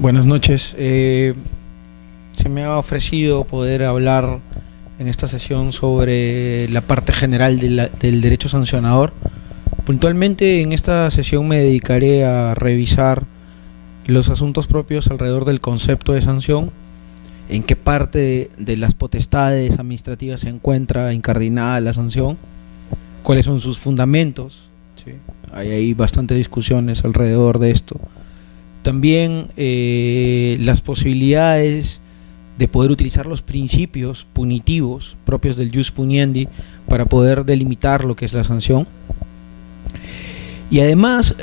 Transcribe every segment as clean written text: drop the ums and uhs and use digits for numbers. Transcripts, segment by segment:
Buenas noches. Se me ha ofrecido poder hablar en esta sesión sobre la parte general del derecho sancionador. Puntualmente en esta sesión me dedicaré a revisar los asuntos propios alrededor del concepto de sanción, en qué parte de las potestades administrativas se encuentra incardinada la sanción, cuáles son sus fundamentos, ¿sí? Hay bastantes discusiones alrededor de esto. También las posibilidades de poder utilizar los principios punitivos propios del jus puniendi para poder delimitar lo que es la sanción. Y además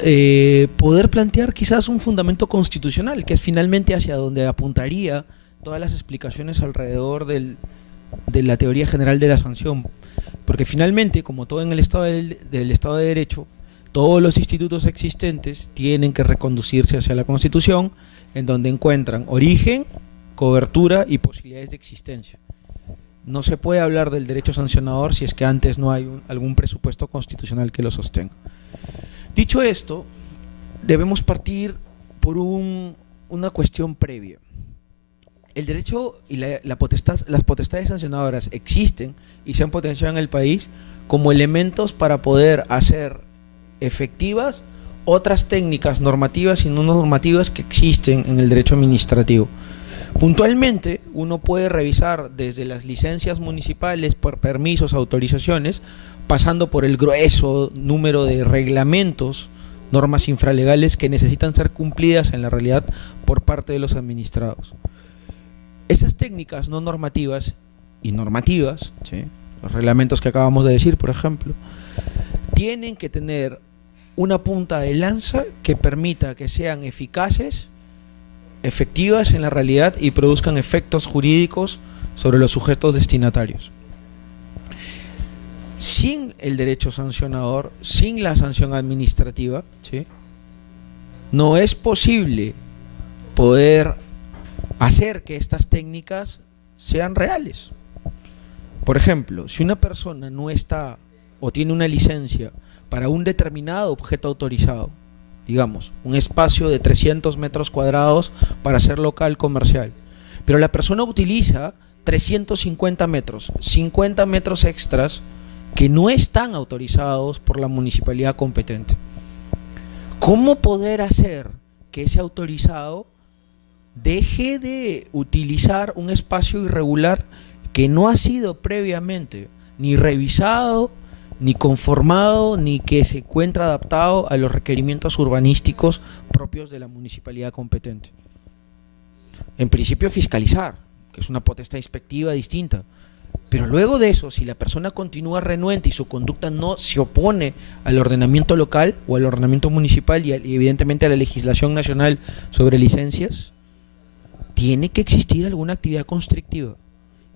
poder plantear quizás un fundamento constitucional, que es finalmente hacia donde apuntaría todas las explicaciones alrededor de la teoría general de la sanción. Porque finalmente, como todo en el Estado del Estado de Derecho, todos los institutos existentes tienen que reconducirse hacia la Constitución, en donde encuentran origen, cobertura y posibilidades de existencia. No se puede hablar del derecho sancionador si es que antes no hay algún presupuesto constitucional que lo sostenga. Dicho esto, debemos partir por una cuestión previa. El derecho y las potestades sancionadoras existen y se han potenciado en el país como elementos para poder hacer efectivas otras técnicas normativas y no normativas que existen en el derecho administrativo. Puntualmente, uno puede revisar desde las licencias municipales por permisos, autorizaciones, pasando por el grueso número de reglamentos, normas infralegales que necesitan ser cumplidas en la realidad por parte de los administrados. Esas técnicas no normativas y normativas, ¿sí?, los reglamentos que acabamos de decir, por ejemplo, tienen que tener una punta de lanza que permita que sean eficaces, efectivas en la realidad y produzcan efectos jurídicos sobre los sujetos destinatarios. Sin el derecho sancionador, sin la sanción administrativa, ¿sí?, no es posible poder hacer que estas técnicas sean reales. Por ejemplo, si una persona no está o tiene una licencia para un determinado objeto autorizado, digamos, un espacio de 300 metros cuadrados para hacer local comercial, pero la persona utiliza 350 metros, 50 metros extras que no están autorizados por la municipalidad competente. ¿Cómo poder hacer que ese autorizado deje de utilizar un espacio irregular que no ha sido previamente ni revisado, ni conformado, ni que se encuentra adaptado a los requerimientos urbanísticos propios de la municipalidad competente? En principio, fiscalizar, que es una potestad inspectiva distinta, pero luego de eso, si la persona continúa renuente y su conducta no se opone al ordenamiento local o al ordenamiento municipal y evidentemente a la legislación nacional sobre licencias, tiene que existir alguna actividad constrictiva,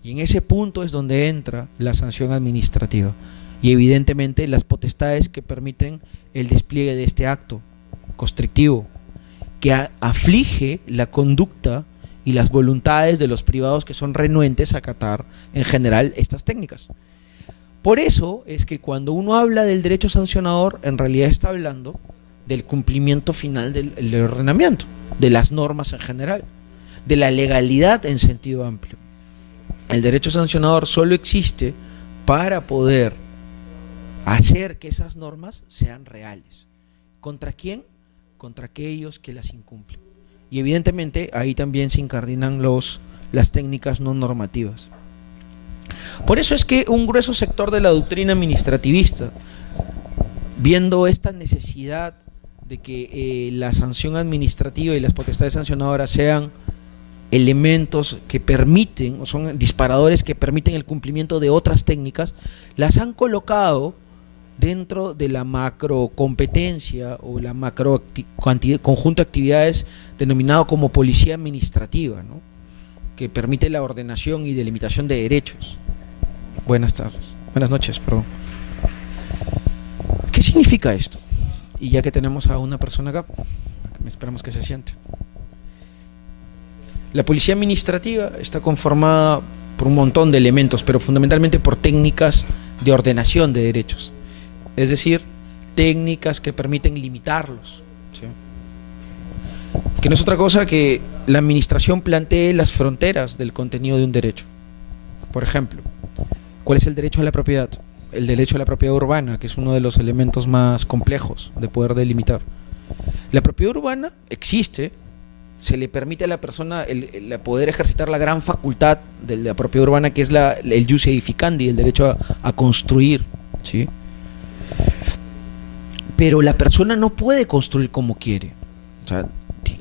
y en ese punto es donde entra la sanción administrativa y evidentemente las potestades que permiten el despliegue de este acto constrictivo que aflige la conducta y las voluntades de los privados que son renuentes a acatar en general estas técnicas. Por eso es que cuando uno habla del derecho sancionador, en realidad está hablando del cumplimiento final del ordenamiento, de las normas en general, de la legalidad en sentido amplio. El derecho sancionador solo existe para poder hacer que esas normas sean reales. ¿Contra quién? Contra aquellos que las incumplen. Y evidentemente ahí también se incardinan las técnicas no normativas. Por eso es que un grueso sector de la doctrina administrativista, viendo esta necesidad de que la sanción administrativa y las potestades sancionadoras sean elementos que permiten, o son disparadores que permiten el cumplimiento de otras técnicas, las han colocado dentro de la macrocompetencia o la conjunto de actividades denominado como policía administrativa, ¿no?, que permite la ordenación y delimitación de derechos. Buenas noches, perdón. ¿Qué significa esto? Y ya que tenemos a una persona acá, esperamos que se siente. La policía administrativa está conformada por un montón de elementos, pero fundamentalmente por técnicas de ordenación de derechos, es decir, técnicas que permiten limitarlos, ¿sí? que no es otra cosa que la administración plantee las fronteras del contenido de un derecho. Por ejemplo, ¿cuál es el derecho a la propiedad? El derecho a la propiedad urbana, que es uno de los elementos más complejos de poder delimitar. La propiedad urbana existe, se le permite a la persona el poder ejercitar la gran facultad de la propiedad urbana, que es el jus edificandi, el derecho a construir, ¿sí? Pero la persona no puede construir como quiere. O sea,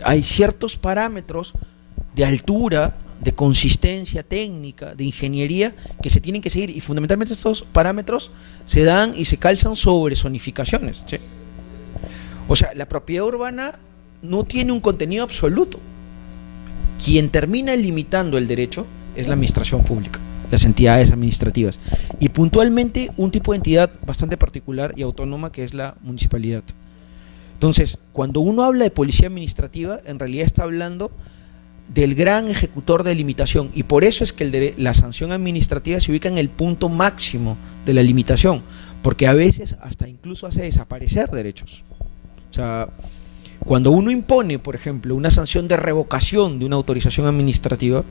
hay ciertos parámetros de altura, de consistencia técnica, de ingeniería que se tienen que seguir, y fundamentalmente estos parámetros se dan y se calzan sobre zonificaciones, ¿sí? O sea, la propiedad urbana no tiene un contenido absoluto. Quien termina limitando el derecho es la administración pública, las entidades administrativas, y puntualmente un tipo de entidad bastante particular y autónoma, que es la municipalidad. Entonces, cuando uno habla de policía administrativa, en realidad está hablando del gran ejecutor de limitación, y por eso es que la sanción administrativa se ubica en el punto máximo de la limitación, porque a veces hasta incluso hace desaparecer derechos. O sea, cuando uno impone, por ejemplo, una sanción de revocación de una autorización administrativa,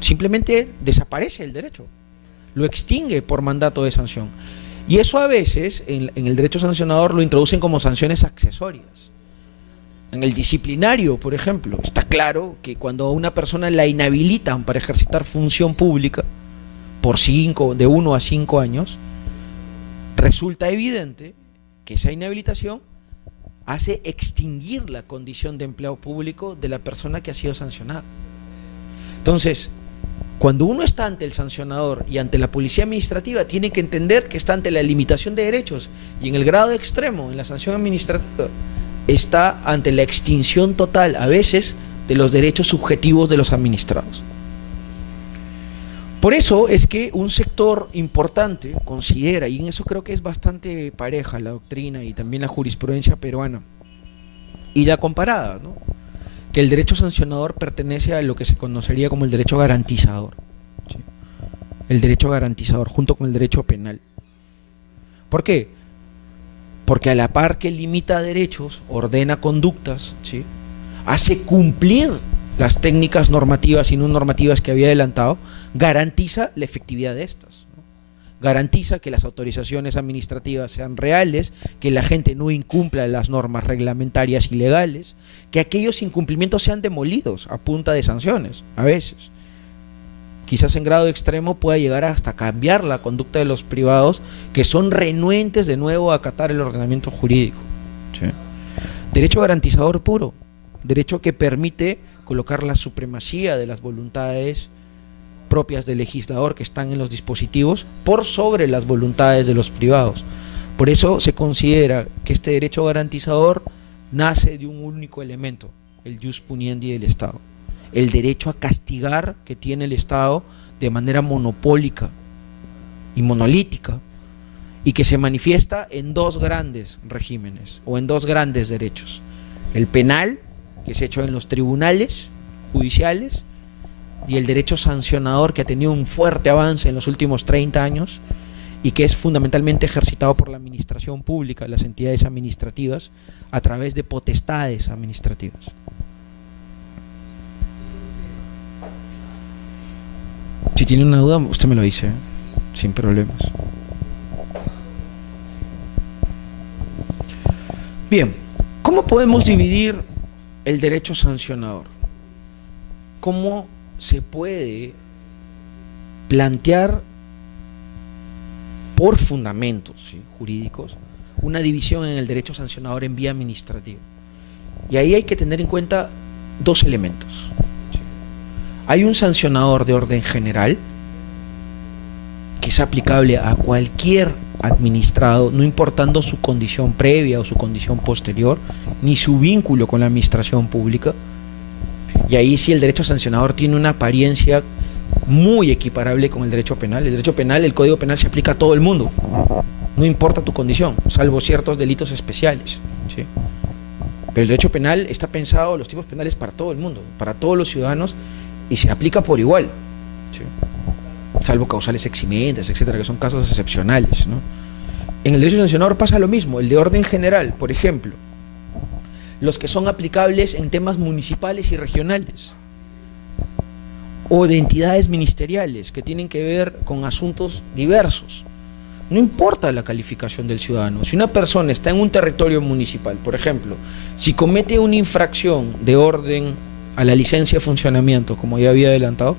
simplemente desaparece el derecho, lo extingue por mandato de sanción. Y eso a veces en el derecho sancionador lo introducen como sanciones accesorias. En el disciplinario, por ejemplo, está claro que cuando a una persona la inhabilitan para ejercitar función pública por de 1 a 5 años, resulta evidente que esa inhabilitación hace extinguir la condición de empleado público de la persona que ha sido sancionada. Entonces, cuando uno está ante el sancionador y ante la policía administrativa, tiene que entender que está ante la limitación de derechos, y en el grado extremo, en la sanción administrativa, está ante la extinción total, a veces, de los derechos subjetivos de los administrados. Por eso es que un sector importante considera, y en eso creo que es bastante pareja la doctrina y también la jurisprudencia peruana y la comparada, ¿no?, que el derecho sancionador pertenece a lo que se conocería como el derecho garantizador, ¿sí? El derecho garantizador junto con el derecho penal. ¿Por qué? Porque a la par que limita derechos, ordena conductas, ¿sí?, hace cumplir las técnicas normativas y no normativas que había adelantado, garantiza la efectividad de estas, ¿no? Garantiza que las autorizaciones administrativas sean reales, que la gente no incumpla las normas reglamentarias y legales, que aquellos incumplimientos sean demolidos a punta de sanciones, a veces. Quizás en grado extremo pueda llegar hasta cambiar la conducta de los privados que son renuentes de nuevo a acatar el ordenamiento jurídico, ¿sí? Derecho garantizador puro, derecho que permite colocar la supremacía de las voluntades propias del legislador que están en los dispositivos por sobre las voluntades de los privados. Por eso se considera que este derecho garantizador nace de un único elemento, el jus puniendi del Estado, el derecho a castigar que tiene el Estado de manera monopólica y monolítica, y que se manifiesta en dos grandes regímenes o en dos grandes derechos: el penal, que es hecho en los tribunales judiciales, y el derecho sancionador, que ha tenido un fuerte avance en los últimos 30 años y que es fundamentalmente ejercitado por la administración pública, las entidades administrativas, a través de potestades administrativas. Si tiene una duda, usted me lo dice, ¿eh?, sin problemas. Bien, ¿cómo podemos dividir el derecho sancionador? ¿Cómo se puede plantear por fundamentos, ¿sí?, jurídicos una división en el derecho sancionador en vía administrativa? Y ahí hay que tener en cuenta dos elementos, ¿sí? Hay un sancionador de orden general, que es aplicable a cualquier administrado, no importando su condición previa o su condición posterior, ni su vínculo con la administración pública. Y ahí sí el derecho sancionador tiene una apariencia muy equiparable con el derecho penal. El derecho penal, el Código Penal se aplica a todo el mundo, no importa tu condición, salvo ciertos delitos especiales, ¿sí? Pero el derecho penal está pensado, los tipos penales, para todo el mundo, para todos los ciudadanos, y se aplica por igual, ¿sí?, salvo causales eximentes, etcétera, que son casos excepcionales, ¿no? En el derecho sancionador pasa lo mismo. El de orden general, por ejemplo, los que son aplicables en temas municipales y regionales, o de entidades ministeriales que tienen que ver con asuntos diversos. No importa la calificación del ciudadano. Si una persona está en un territorio municipal, por ejemplo, si comete una infracción de orden a la licencia de funcionamiento, como ya había adelantado,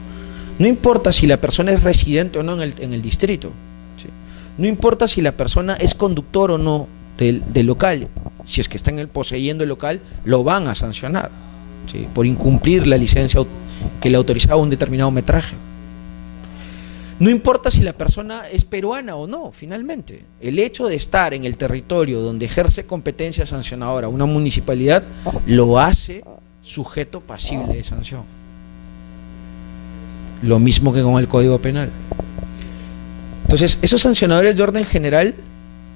no importa si la persona es residente o no en el distrito, ¿sí? No importa si la persona es conductor o no del local, si es que está poseyendo el local, lo van a sancionar, ¿sí? Por incumplir la licencia que le autorizaba un determinado metraje. No importa si la persona es peruana o no, finalmente. El hecho de estar en el territorio donde ejerce competencia sancionadora una municipalidad lo hace sujeto pasible de sanción. Lo mismo que con el Código Penal. Entonces, esos sancionadores de orden general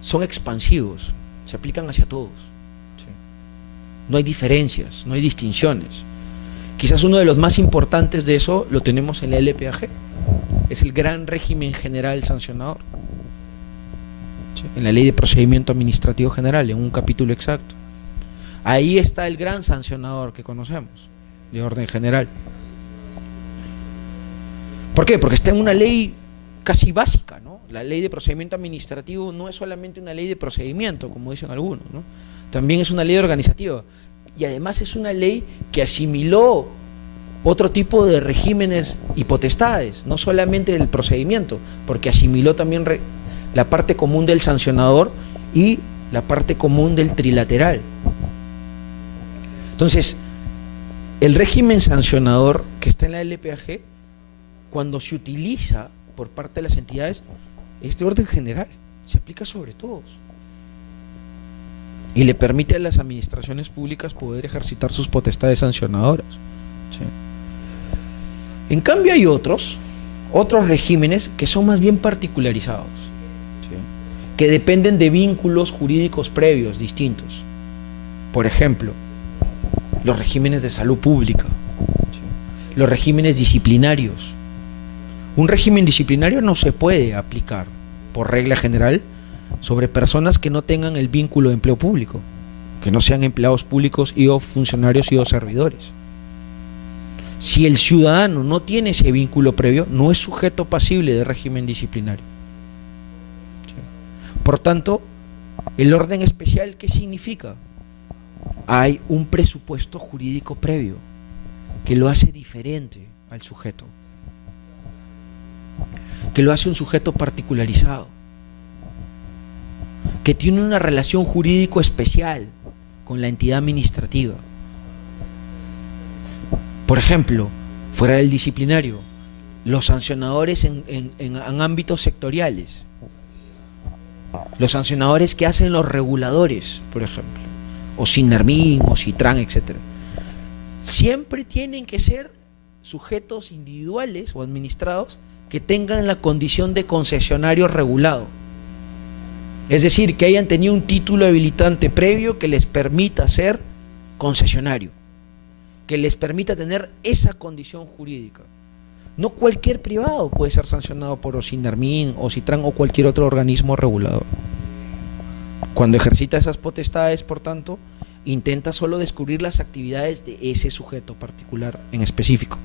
son expansivos, se aplican hacia todos. ¿Sí? No hay diferencias, no hay distinciones. Quizás uno de los más importantes de eso lo tenemos en la LPAG. Es el gran régimen general sancionador, ¿sí? En la Ley de Procedimiento Administrativo General, en un capítulo exacto. Ahí está el gran sancionador que conocemos, de orden general. ¿Por qué? Porque está en una ley casi básica, ¿no? La Ley de Procedimiento Administrativo no es solamente una ley de procedimiento, como dicen algunos, ¿no? También es una ley organizativa. Y además es una ley que asimiló otro tipo de regímenes y potestades, no solamente del procedimiento, porque asimiló también la parte común del sancionador y la parte común del trilateral. Entonces, el régimen sancionador que está en la LPAG, cuando se utiliza por parte de las entidades, es de orden general, se aplica sobre todos. Y le permite a las administraciones públicas poder ejercitar sus potestades sancionadoras. ¿Sí? En cambio hay otros regímenes que son más bien particularizados, ¿sí? Que dependen de vínculos jurídicos previos distintos. Por ejemplo, los regímenes de salud pública, ¿sí? Los regímenes disciplinarios. Un régimen disciplinario no se puede aplicar, por regla general, sobre personas que no tengan el vínculo de empleo público, que no sean empleados públicos y o funcionarios y o servidores. Si el ciudadano no tiene ese vínculo previo, no es sujeto pasible de régimen disciplinario. ¿Sí? Por tanto, el orden especial, ¿qué significa? Hay un presupuesto jurídico previo que lo hace diferente al sujeto, que lo hace un sujeto particularizado, que tiene una relación jurídico especial con la entidad administrativa. Por ejemplo, fuera del disciplinario, los sancionadores en ámbitos sectoriales, los sancionadores que hacen los reguladores, por ejemplo, o SINARMIN, o CITRAN, etc. Siempre tienen que ser sujetos individuales o administrados que tengan la condición de concesionario regulado. Es decir, que hayan tenido un título habilitante previo que les permita ser concesionario, que les permita tener esa condición jurídica. No cualquier privado puede ser sancionado por SINARMIN o CITRAN o cualquier otro organismo regulador. Cuando ejercita esas potestades, por tanto, intenta solo descubrir las actividades de ese sujeto particular en específico.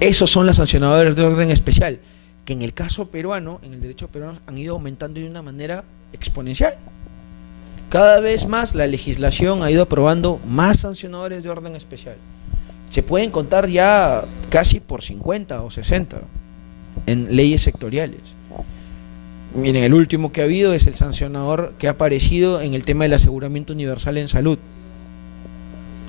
Esos son los sancionadores de orden especial, que en el caso peruano, en el derecho peruano, han ido aumentando de una manera exponencial. Cada vez más la legislación ha ido aprobando más sancionadores de orden especial. Se pueden contar ya casi por 50 o 60 en leyes sectoriales. Miren, el último que ha habido es el sancionador que ha aparecido en el tema del aseguramiento universal en salud,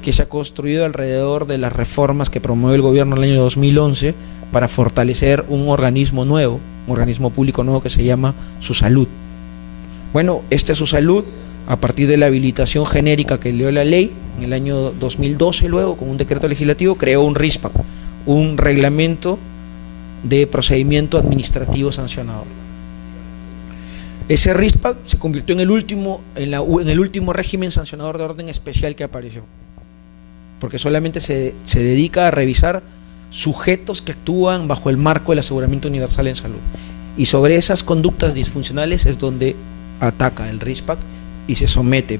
que se ha construido alrededor de las reformas que promueve el gobierno en el año 2011 para fortalecer un organismo nuevo, un organismo público nuevo que se llama SUSalud. Bueno, SUSalud, a partir de la habilitación genérica que dio la ley en el año 2012, luego con un decreto legislativo, creó un RISPAC, un reglamento de procedimiento administrativo sancionador. Ese RISPAC se convirtió en el último régimen sancionador de orden especial que apareció, porque solamente se dedica a revisar sujetos que actúan bajo el marco del aseguramiento universal en salud, y sobre esas conductas disfuncionales es donde ataca el RISPAC y se somete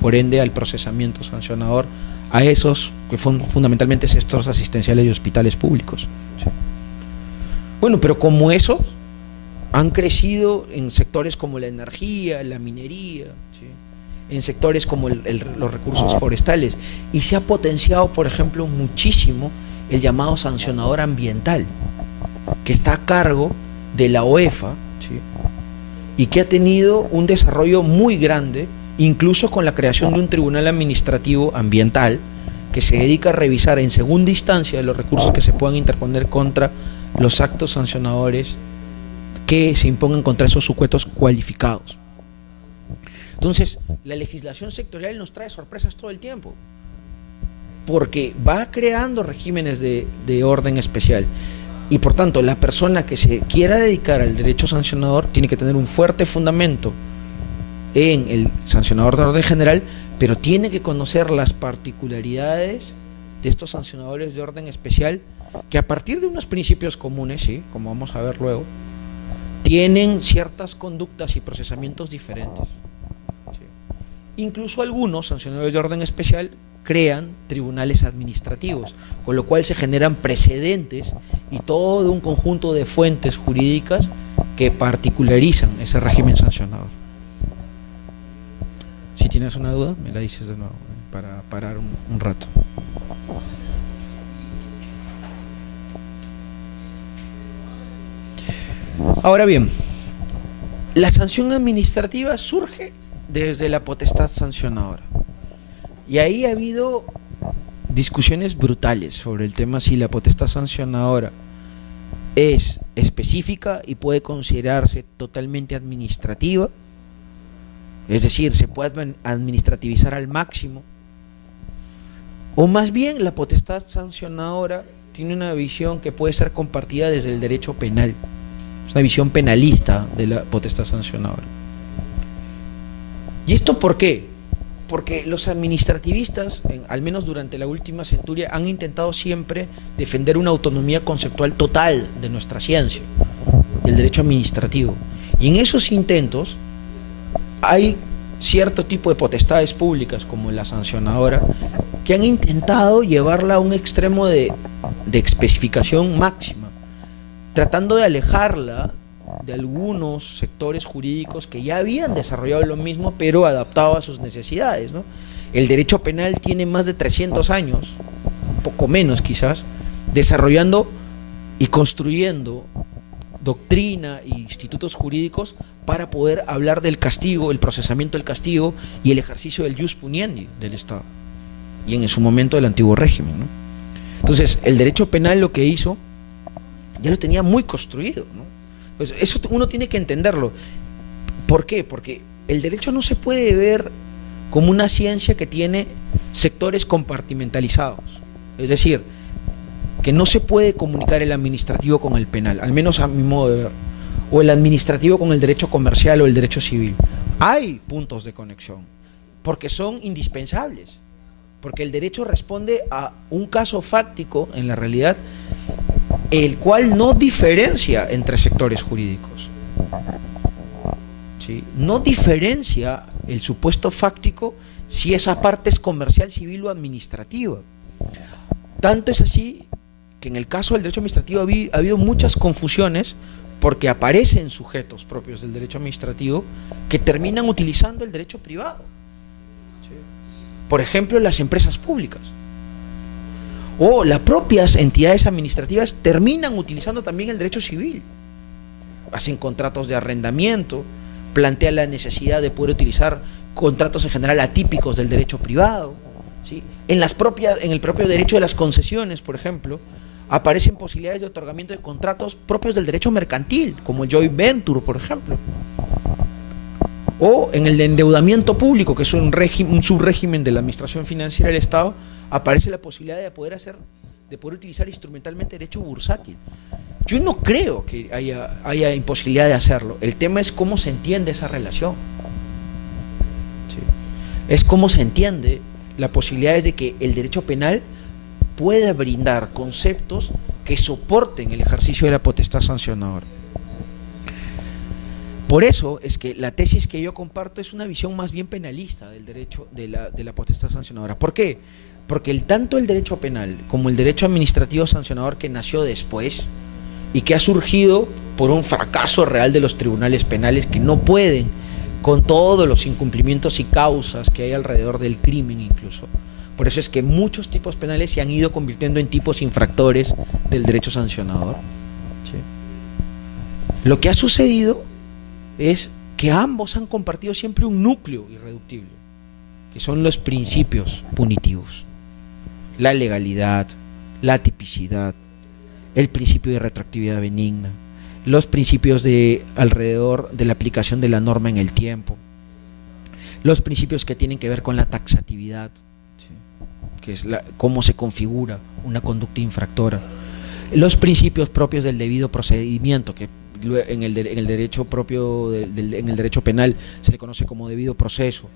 por ende al procesamiento sancionador a esos que son fundamentalmente sectores asistenciales y hospitales públicos. ¿Sí? Bueno, pero como esos han crecido en sectores como la energía, la minería, ¿sí? En sectores como los recursos forestales, y se ha potenciado, por ejemplo, muchísimo el llamado sancionador ambiental, que está a cargo de la OEFA, ¿sí? Y que ha tenido un desarrollo muy grande, incluso con la creación de un tribunal administrativo ambiental que se dedica a revisar en segunda instancia los recursos que se puedan interponer contra los actos sancionadores que se impongan contra esos sujetos cualificados. Entonces, la legislación sectorial nos trae sorpresas todo el tiempo, porque va creando regímenes de orden especial, y por tanto la persona que se quiera dedicar al derecho sancionador tiene que tener un fuerte fundamento en el sancionador de orden general, pero tiene que conocer las particularidades de estos sancionadores de orden especial, que a partir de unos principios comunes, ¿sí?, como vamos a ver luego, tienen ciertas conductas y procesamientos diferentes. ¿Sí? Incluso algunos sancionadores de orden especial crean tribunales administrativos, con lo cual se generan precedentes y todo un conjunto de fuentes jurídicas que particularizan ese régimen sancionador. Si tienes una duda, me la dices de nuevo, para parar un rato. Ahora bien, la sanción administrativa surge desde la potestad sancionadora. Y ahí ha habido discusiones brutales sobre el tema si la potestad sancionadora es específica y puede considerarse totalmente administrativa, es decir, se puede administrativizar al máximo, o más bien la potestad sancionadora tiene una visión que puede ser compartida desde el derecho penal. Es una visión penalista de la potestad sancionadora. ¿Y esto por qué? Porque los administrativistas, al menos durante la última centuria, han intentado siempre defender una autonomía conceptual total de nuestra ciencia, del derecho administrativo. Y en esos intentos hay cierto tipo de potestades públicas, como la sancionadora, que han intentado llevarla a un extremo de especificación máxima, tratando de alejarla de algunos sectores jurídicos que ya habían desarrollado lo mismo, pero adaptado a sus necesidades, ¿no? El derecho penal tiene más de 300 años, un poco menos quizás, desarrollando y construyendo doctrina e institutos jurídicos para poder hablar del castigo, el procesamiento del castigo y el ejercicio del jus puniendi del Estado, y en su momento del antiguo régimen, ¿no? Entonces, el derecho penal lo que hizo ya lo tenía muy construido, ¿no? Pues eso uno tiene que entenderlo. ¿Por qué? Porque el derecho no se puede ver como una ciencia que tiene sectores compartimentalizados. Es decir, que no se puede comunicar el administrativo con el penal, al menos a mi modo de ver, o el administrativo con el derecho comercial o el derecho civil. Hay puntos de conexión, porque son indispensables, porque el derecho responde a un caso fáctico en la realidad, el cual no diferencia entre sectores jurídicos, ¿sí? No diferencia el supuesto fáctico si esa parte es comercial, civil o administrativa. Tanto es así que en el caso del derecho administrativo ha habido muchas confusiones, porque aparecen sujetos propios del derecho administrativo que terminan utilizando el derecho privado, ¿sí? Por ejemplo, las empresas públicas, o las propias entidades administrativas terminan utilizando también el derecho civil. Hacen contratos de arrendamiento, plantean la necesidad de poder utilizar contratos en general atípicos del derecho privado, ¿sí? En el propio derecho de las concesiones, por ejemplo, aparecen posibilidades de otorgamiento de contratos propios del derecho mercantil, como el joint venture, por ejemplo. O en el de endeudamiento público, que es un subrégimen de la administración financiera del Estado, aparece la posibilidad de poder utilizar instrumentalmente derecho bursátil. Yo no creo que haya imposibilidad de hacerlo. El tema es cómo se entiende esa relación, ¿sí? Es cómo se entiende la posibilidad de que el derecho penal pueda brindar conceptos que soporten el ejercicio de la potestad sancionadora. Por eso es que la tesis que yo comparto es una visión más bien penalista del derecho de la potestad sancionadora. ¿Por qué? Porque tanto el derecho penal como el derecho administrativo sancionador, que nació después y que ha surgido por un fracaso real de los tribunales penales, que no pueden con todos los incumplimientos y causas que hay alrededor del crimen incluso. Por eso es que muchos tipos penales se han ido convirtiendo en tipos infractores del derecho sancionador. ¿Sí? Lo que ha sucedido es que ambos han compartido siempre un núcleo irreductible, que son los principios punitivos: la legalidad, la tipicidad, el principio de retroactividad benigna, los principios alrededor de la aplicación de la norma en el tiempo, los principios que tienen que ver con la taxatividad, ¿sí? Que es cómo se configura una conducta infractora, los principios propios del debido procedimiento, que en el derecho propio, en el derecho penal se le conoce como debido proceso,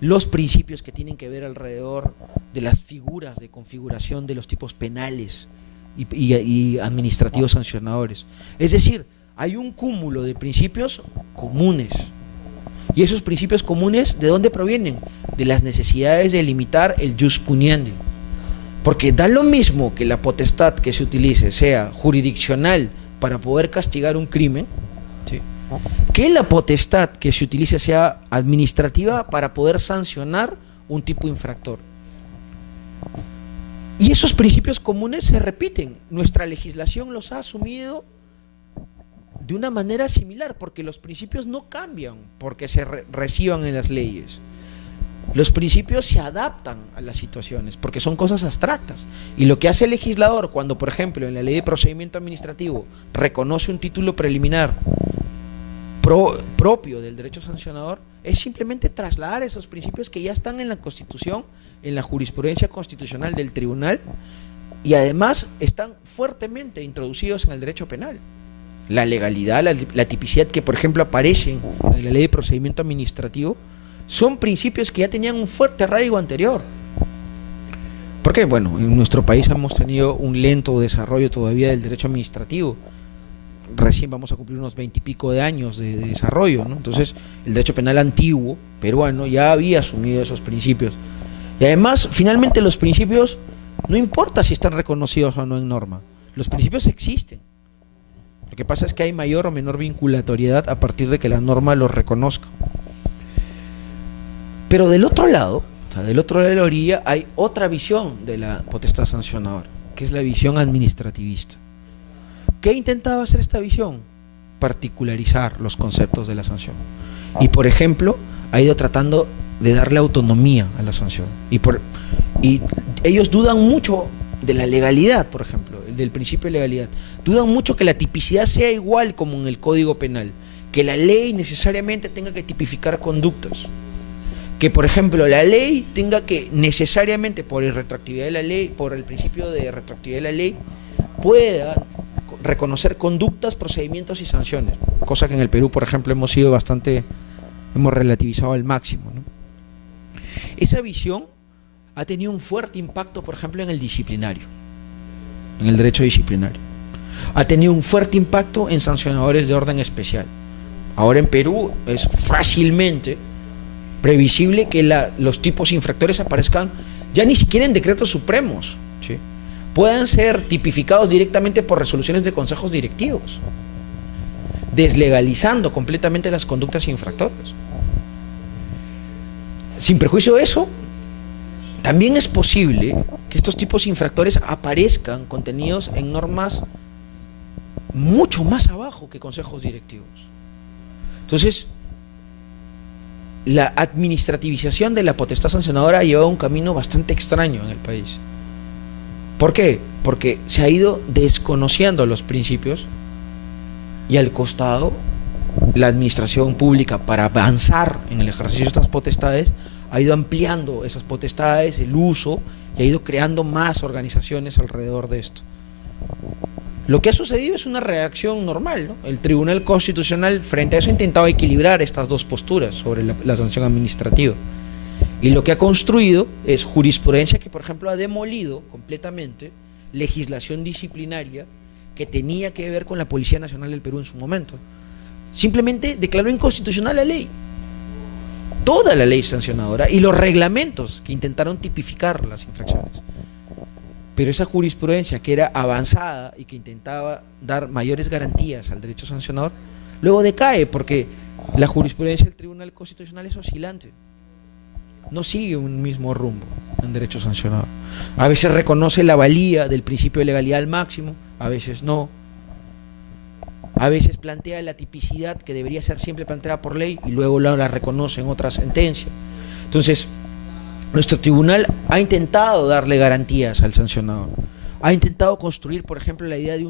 los principios que tienen que ver alrededor de las figuras de configuración de los tipos penales y administrativos sancionadores. Es decir, hay un cúmulo de principios comunes. ¿Y esos principios comunes de dónde provienen? De las necesidades de limitar el jus puniendi. Porque da lo mismo que la potestad que se utilice sea jurisdiccional para poder castigar un crimen, ¿sí?, que la potestad que se utilice sea administrativa para poder sancionar un tipo infractor. Y esos principios comunes se repiten. Nuestra legislación los ha asumido de una manera similar, porque los principios no cambian porque se reciban en las leyes. Los principios se adaptan a las situaciones porque son cosas abstractas. Y lo que hace el legislador cuando, por ejemplo, en la ley de procedimiento administrativo reconoce un título preliminar propio del derecho sancionador, es simplemente trasladar esos principios que ya están en la Constitución, en la jurisprudencia constitucional del tribunal, y además están fuertemente introducidos en el derecho penal. La legalidad, la tipicidad que, por ejemplo, aparecen en la ley de procedimiento administrativo, son principios que ya tenían un fuerte arraigo anterior. Porque, bueno, en nuestro país hemos tenido un lento desarrollo todavía del derecho administrativo. Recién vamos a cumplir unos 20 y pico de años de desarrollo, ¿no? Entonces, el derecho penal antiguo, peruano, ya había asumido esos principios. Y además, finalmente, los principios, no importa si están reconocidos o no en norma, los principios existen. Lo que pasa es que hay mayor o menor vinculatoriedad a partir de que la norma los reconozca. Pero del otro lado, o sea, del otro lado de la orilla, hay otra visión de la potestad sancionadora, que es la visión administrativista. ¿Qué intentaba hacer esta visión? Particularizar los conceptos de la sanción. Y, por ejemplo, ha ido tratando de darle autonomía a la sanción. Y ellos dudan mucho de la legalidad, por ejemplo, del principio de legalidad. Dudan mucho que la tipicidad sea igual como en el Código Penal, que la ley necesariamente tenga que tipificar conductas. Que, por ejemplo, la ley tenga que necesariamente, por el retroactividad de la ley, por el principio de retroactividad de la ley, pueda reconocer conductas, procedimientos y sanciones, cosa que en el Perú, por ejemplo, hemos relativizado al máximo, ¿no? Esa visión ha tenido un fuerte impacto, por ejemplo, en el disciplinario, en el derecho disciplinario. Ha tenido un fuerte impacto en sancionadores de orden especial. Ahora en Perú es fácilmente previsible que los tipos infractores aparezcan ya ni siquiera en decretos supremos, ¿sí?, puedan ser tipificados directamente por resoluciones de consejos directivos, deslegalizando completamente las conductas infractoras. Sin perjuicio de eso, también es posible que estos tipos infractores aparezcan contenidos en normas mucho más abajo que consejos directivos. Entonces, la administrativización de la potestad sancionadora ha llevado un camino bastante extraño en el país. ¿Por qué? Porque se ha ido desconociendo los principios y al costado la administración pública, para avanzar en el ejercicio de estas potestades, ha ido ampliando esas potestades, el uso, y ha ido creando más organizaciones alrededor de esto. Lo que ha sucedido es una reacción normal, ¿no? El Tribunal Constitucional frente a eso ha intentado equilibrar estas dos posturas sobre la sanción administrativa. Y lo que ha construido es jurisprudencia que, por ejemplo, ha demolido completamente legislación disciplinaria que tenía que ver con la Policía Nacional del Perú en su momento. simplemente declaró inconstitucional la ley, toda la ley sancionadora y los reglamentos que intentaron tipificar las infracciones. Pero esa jurisprudencia que era avanzada y que intentaba dar mayores garantías al derecho sancionador, luego decae porque la jurisprudencia del Tribunal Constitucional es oscilante, no sigue un mismo rumbo en derecho sancionador. A veces reconoce la valía del principio de legalidad al máximo, a veces no. A veces plantea la tipicidad que debería ser siempre planteada por ley y luego la reconoce en otra sentencia. Entonces, nuestro tribunal ha intentado darle garantías al sancionador, ha intentado construir, por ejemplo, la idea de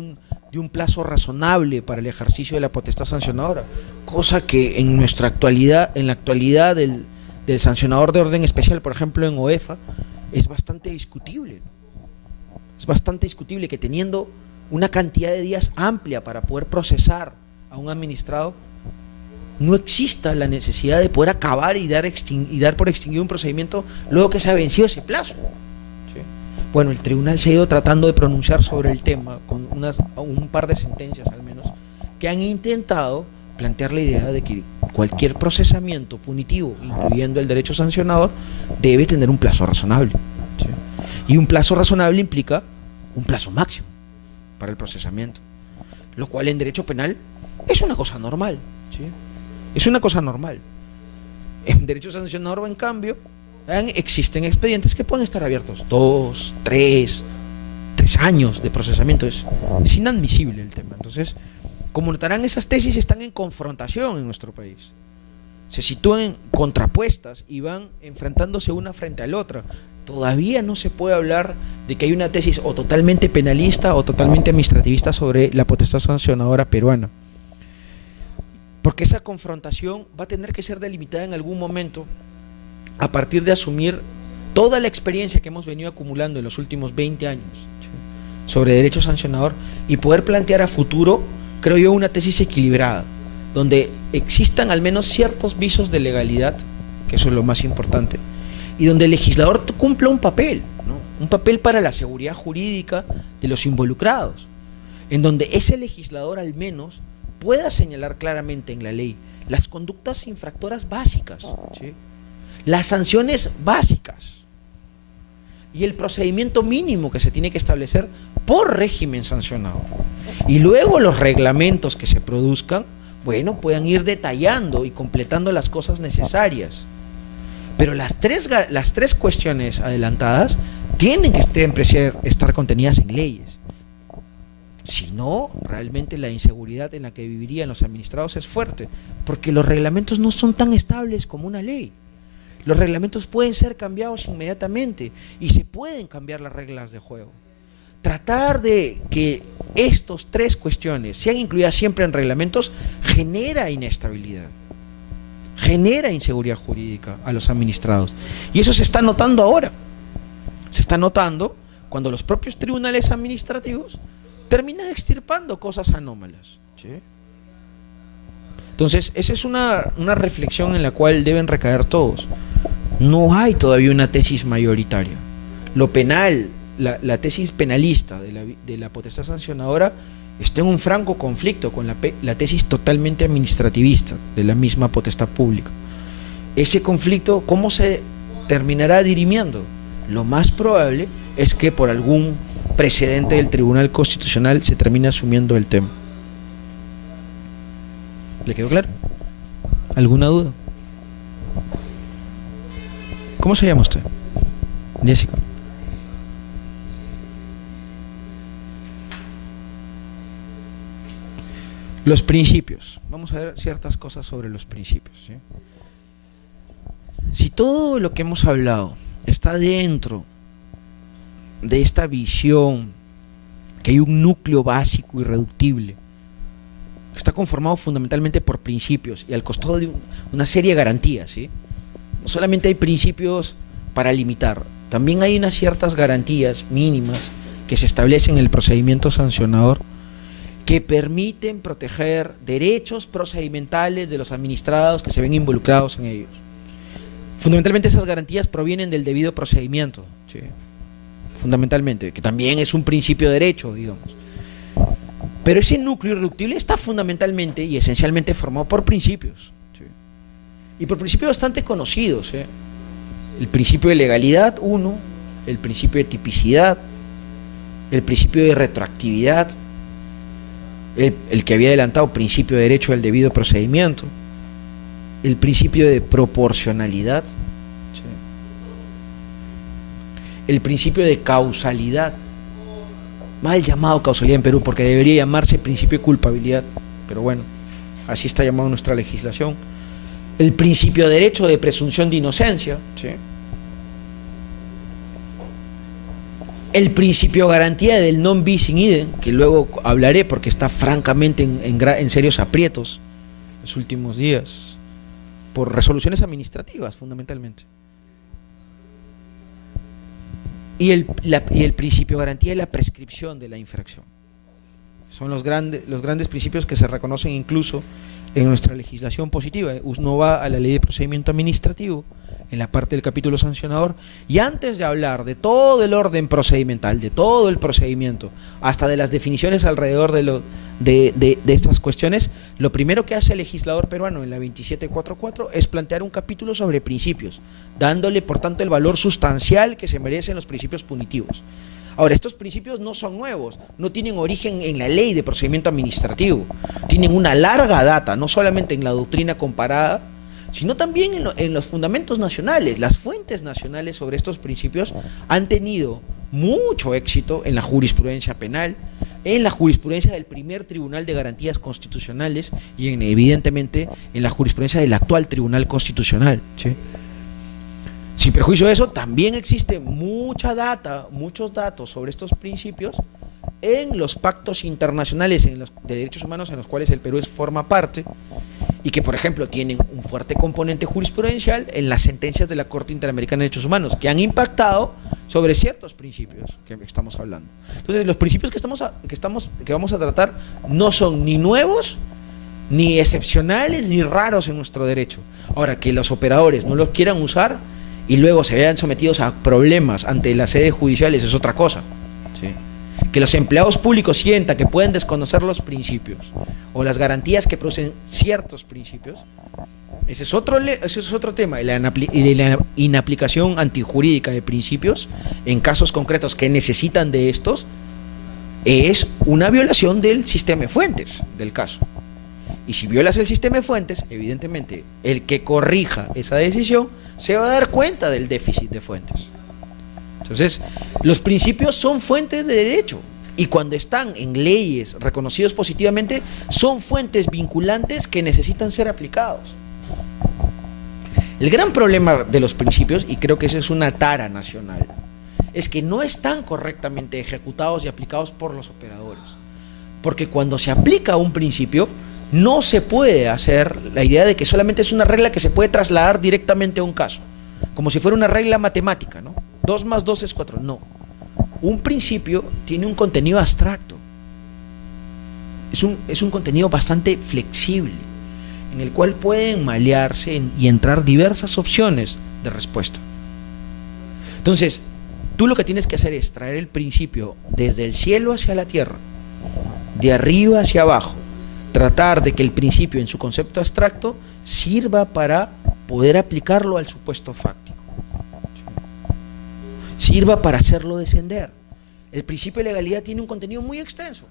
un plazo razonable para el ejercicio de la potestad sancionadora, cosa que en nuestra actualidad, en la actualidad del sancionador de orden especial, por ejemplo en OEFA, es bastante discutible. Es bastante discutible que teniendo una cantidad de días amplia para poder procesar a un administrado, no exista la necesidad de poder acabar y dar por extinguido un procedimiento luego que se ha vencido ese plazo. ¿Sí? Bueno, el tribunal se ha ido tratando de pronunciar sobre el tema con un par de sentencias al menos, que han intentado plantear la idea de que cualquier procesamiento punitivo, incluyendo el derecho sancionador, debe tener un plazo razonable. ¿Sí? Y un plazo razonable implica un plazo máximo para el procesamiento, lo cual en derecho penal es una cosa normal. ¿Sí? Es una cosa normal. En derecho sancionador, en cambio, existen expedientes que pueden estar abiertos 2, 3 años de procesamiento. Es inadmisible el tema. Entonces, como notarán, esas tesis están en confrontación en nuestro país. Se sitúan contrapuestas y van enfrentándose una frente a la otra. Todavía no se puede hablar de que hay una tesis o totalmente penalista o totalmente administrativista sobre la potestad sancionadora peruana, porque esa confrontación va a tener que ser delimitada en algún momento a partir de asumir toda la experiencia que hemos venido acumulando en los últimos 20 años sobre derecho sancionador y poder plantear a futuro, creo yo, una tesis equilibrada, donde existan al menos ciertos visos de legalidad, que eso es lo más importante, y donde el legislador cumpla un papel, ¿no? Un papel para la seguridad jurídica de los involucrados, en donde ese legislador al menos pueda señalar claramente en la ley las conductas infractoras básicas, ¿sí? Las sanciones básicas y el procedimiento mínimo que se tiene que establecer por régimen sancionador. Y luego los reglamentos que se produzcan, bueno, puedan ir detallando y completando las cosas necesarias. Pero las tres cuestiones adelantadas tienen que estar contenidas en leyes. Si no, realmente la inseguridad en la que vivirían los administrados es fuerte, porque los reglamentos no son tan estables como una ley. Los reglamentos pueden ser cambiados inmediatamente y se pueden cambiar las reglas de juego. Tratar de que estas tres cuestiones sean incluidas siempre en reglamentos genera inestabilidad, genera inseguridad jurídica a los administrados. Y eso se está notando ahora. Se está notando cuando los propios tribunales administrativos terminan extirpando cosas anómalas. ¿Sí? Entonces, esa es una reflexión en la cual deben recaer todos. No hay todavía una tesis mayoritaria. Lo penal, la tesis penalista de la potestad sancionadora está en un franco conflicto con la tesis totalmente administrativista de la misma potestad pública. Ese conflicto, ¿cómo se terminará dirimiendo? Lo más probable es que por algún precedente del Tribunal Constitucional se termine asumiendo el tema. ¿Le quedó claro? ¿Alguna duda? ¿Cómo se llama usted? Jessica. Los principios. Vamos a ver ciertas cosas sobre los principios. ¿Sí? Si todo lo que hemos hablado está dentro de esta visión, que hay un núcleo básico irreductible, que está conformado fundamentalmente por principios y al costado de una serie de garantías, ¿sí? No solamente hay principios para limitar, también hay unas ciertas garantías mínimas que se establecen en el procedimiento sancionador que permiten proteger derechos procedimentales de los administrados que se ven involucrados en ellos. Fundamentalmente esas garantías provienen del debido procedimiento, ¿sí? Fundamentalmente, que también es un principio de derecho, digamos. Pero ese núcleo irreductible está fundamentalmente y esencialmente formado por principios, ¿sí? Y por principios bastante conocidos, ¿sí? El principio de legalidad, uno, el principio de tipicidad, el principio de retroactividad, el que había adelantado, principio de derecho al debido procedimiento, el principio de proporcionalidad, ¿sí? El principio de causalidad, mal llamado causalidad en Perú, porque debería llamarse principio de culpabilidad, pero bueno, así está llamado nuestra legislación. El principio de derecho de presunción de inocencia, ¿sí? El principio de garantía del non bis in idem, que luego hablaré porque está francamente en serios aprietos los últimos días, por resoluciones administrativas fundamentalmente. Y el principio de garantía de la prescripción de la infracción. Son los grandes principios que se reconocen incluso en nuestra legislación positiva. Uno va a la ley de procedimiento administrativo, en la parte del capítulo sancionador, y antes de hablar de todo el orden procedimental, de todo el procedimiento, hasta de las definiciones alrededor de estas cuestiones, lo primero que hace el legislador peruano en la 2744 es plantear un capítulo sobre principios, dándole por tanto el valor sustancial que se merecen los principios punitivos. Ahora, estos principios no son nuevos, no tienen origen en la ley de procedimiento administrativo, tienen una larga data, no solamente en la doctrina comparada, sino también en los fundamentos nacionales. Las fuentes nacionales sobre estos principios han tenido mucho éxito en la jurisprudencia penal, en la jurisprudencia del primer Tribunal de Garantías Constitucionales y evidentemente en la jurisprudencia del actual Tribunal Constitucional, ¿sí? Sin perjuicio de eso, también existe mucha data, muchos datos sobre estos principios en los pactos internacionales de derechos humanos en los cuales el Perú forma parte, y que por ejemplo tienen un fuerte componente jurisprudencial en las sentencias de la Corte Interamericana de Derechos Humanos, que han impactado sobre ciertos principios que estamos hablando. Entonces, los principios que vamos a tratar no son ni nuevos, ni excepcionales, ni raros en nuestro derecho. Ahora, que los operadores no los quieran usar y luego se vean sometidos a problemas ante las sedes judiciales es otra cosa, ¿sí? Que los empleados públicos sientan que pueden desconocer los principios o las garantías que producen ciertos principios, ese es otro tema. Y la inaplicación antijurídica de principios en casos concretos que necesitan de estos es una violación del sistema de fuentes del caso. Y si violas el sistema de fuentes, evidentemente el que corrija esa decisión se va a dar cuenta del déficit de fuentes. Entonces, los principios son fuentes de derecho, y cuando están en leyes reconocidos positivamente, son fuentes vinculantes que necesitan ser aplicados. El gran problema de los principios, y creo que esa es una tara nacional, es que no están correctamente ejecutados y aplicados por los operadores. Porque cuando se aplica un principio, no se puede hacer la idea de que solamente es una regla que se puede trasladar directamente a un caso, como si fuera una regla matemática, ¿no? 2 más 2 es 4. No. Un principio tiene un contenido abstracto. Es un contenido bastante flexible, en el cual pueden malearse y entrar diversas opciones de respuesta. Entonces, tú lo que tienes que hacer es traer el principio desde el cielo hacia la tierra, de arriba hacia abajo, tratar de que el principio en su concepto abstracto sirva para poder aplicarlo al supuesto fáctico, sirva para hacerlo descender. El principio de legalidad tiene un contenido muy extenso,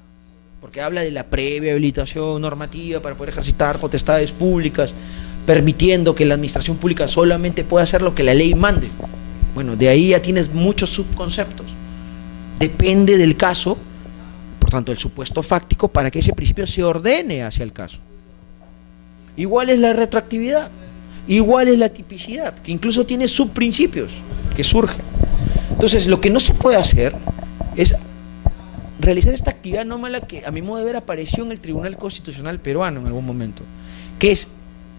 porque habla de la previa habilitación normativa para poder ejercitar potestades públicas, permitiendo que la administración pública solamente pueda hacer lo que la ley mande. Bueno, de ahí ya tienes muchos subconceptos. Depende del caso, por tanto, el supuesto fáctico, para que ese principio se ordene hacia el caso. Igual es la retroactividad, igual es la tipicidad, que incluso tiene subprincipios que surgen. Entonces, lo que no se puede hacer es realizar esta actividad anómala que, a mi modo de ver, apareció en el Tribunal Constitucional peruano en algún momento, que es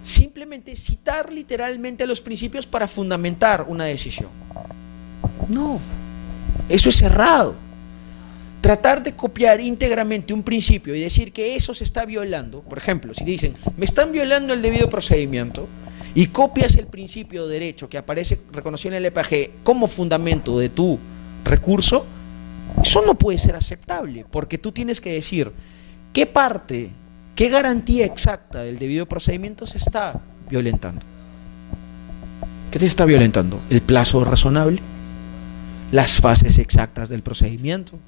simplemente citar literalmente los principios para fundamentar una decisión. No, eso es errado. Tratar de copiar íntegramente un principio y decir que eso se está violando, por ejemplo, si dicen, me están violando el debido procedimiento, y copias el principio de derecho que aparece reconocido en el EPG como fundamento de tu recurso, eso no puede ser aceptable, porque tú tienes que decir, ¿Qué parte, qué garantía exacta del debido procedimiento se está violentando? ¿Qué se está violentando? El plazo razonable, las fases exactas del procedimiento,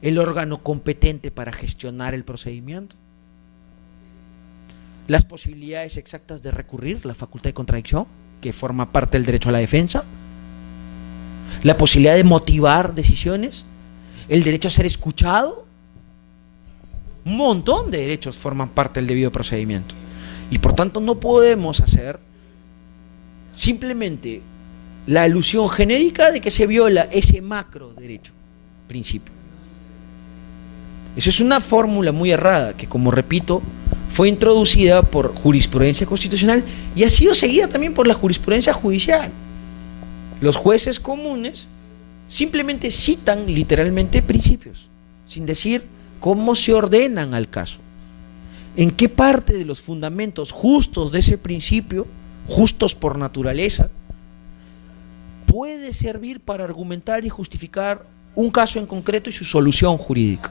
el órgano competente para gestionar el procedimiento, las posibilidades exactas de recurrir, la facultad de contradicción, que forma parte del derecho a la defensa, la posibilidad de motivar decisiones, el derecho a ser escuchado. Un montón de derechos forman parte del debido procedimiento. Y por tanto no podemos hacer simplemente la alusión genérica de que se viola ese macro derecho, principio. Eso es una fórmula muy errada que, como repito, fue introducida por jurisprudencia constitucional y ha sido seguida también por la jurisprudencia judicial. Los jueces comunes simplemente citan literalmente principios, sin decir cómo se ordenan al caso. ¿En qué parte de los fundamentos justos de ese principio, justos por naturaleza, puede servir para argumentar y justificar un caso en concreto y su solución jurídica?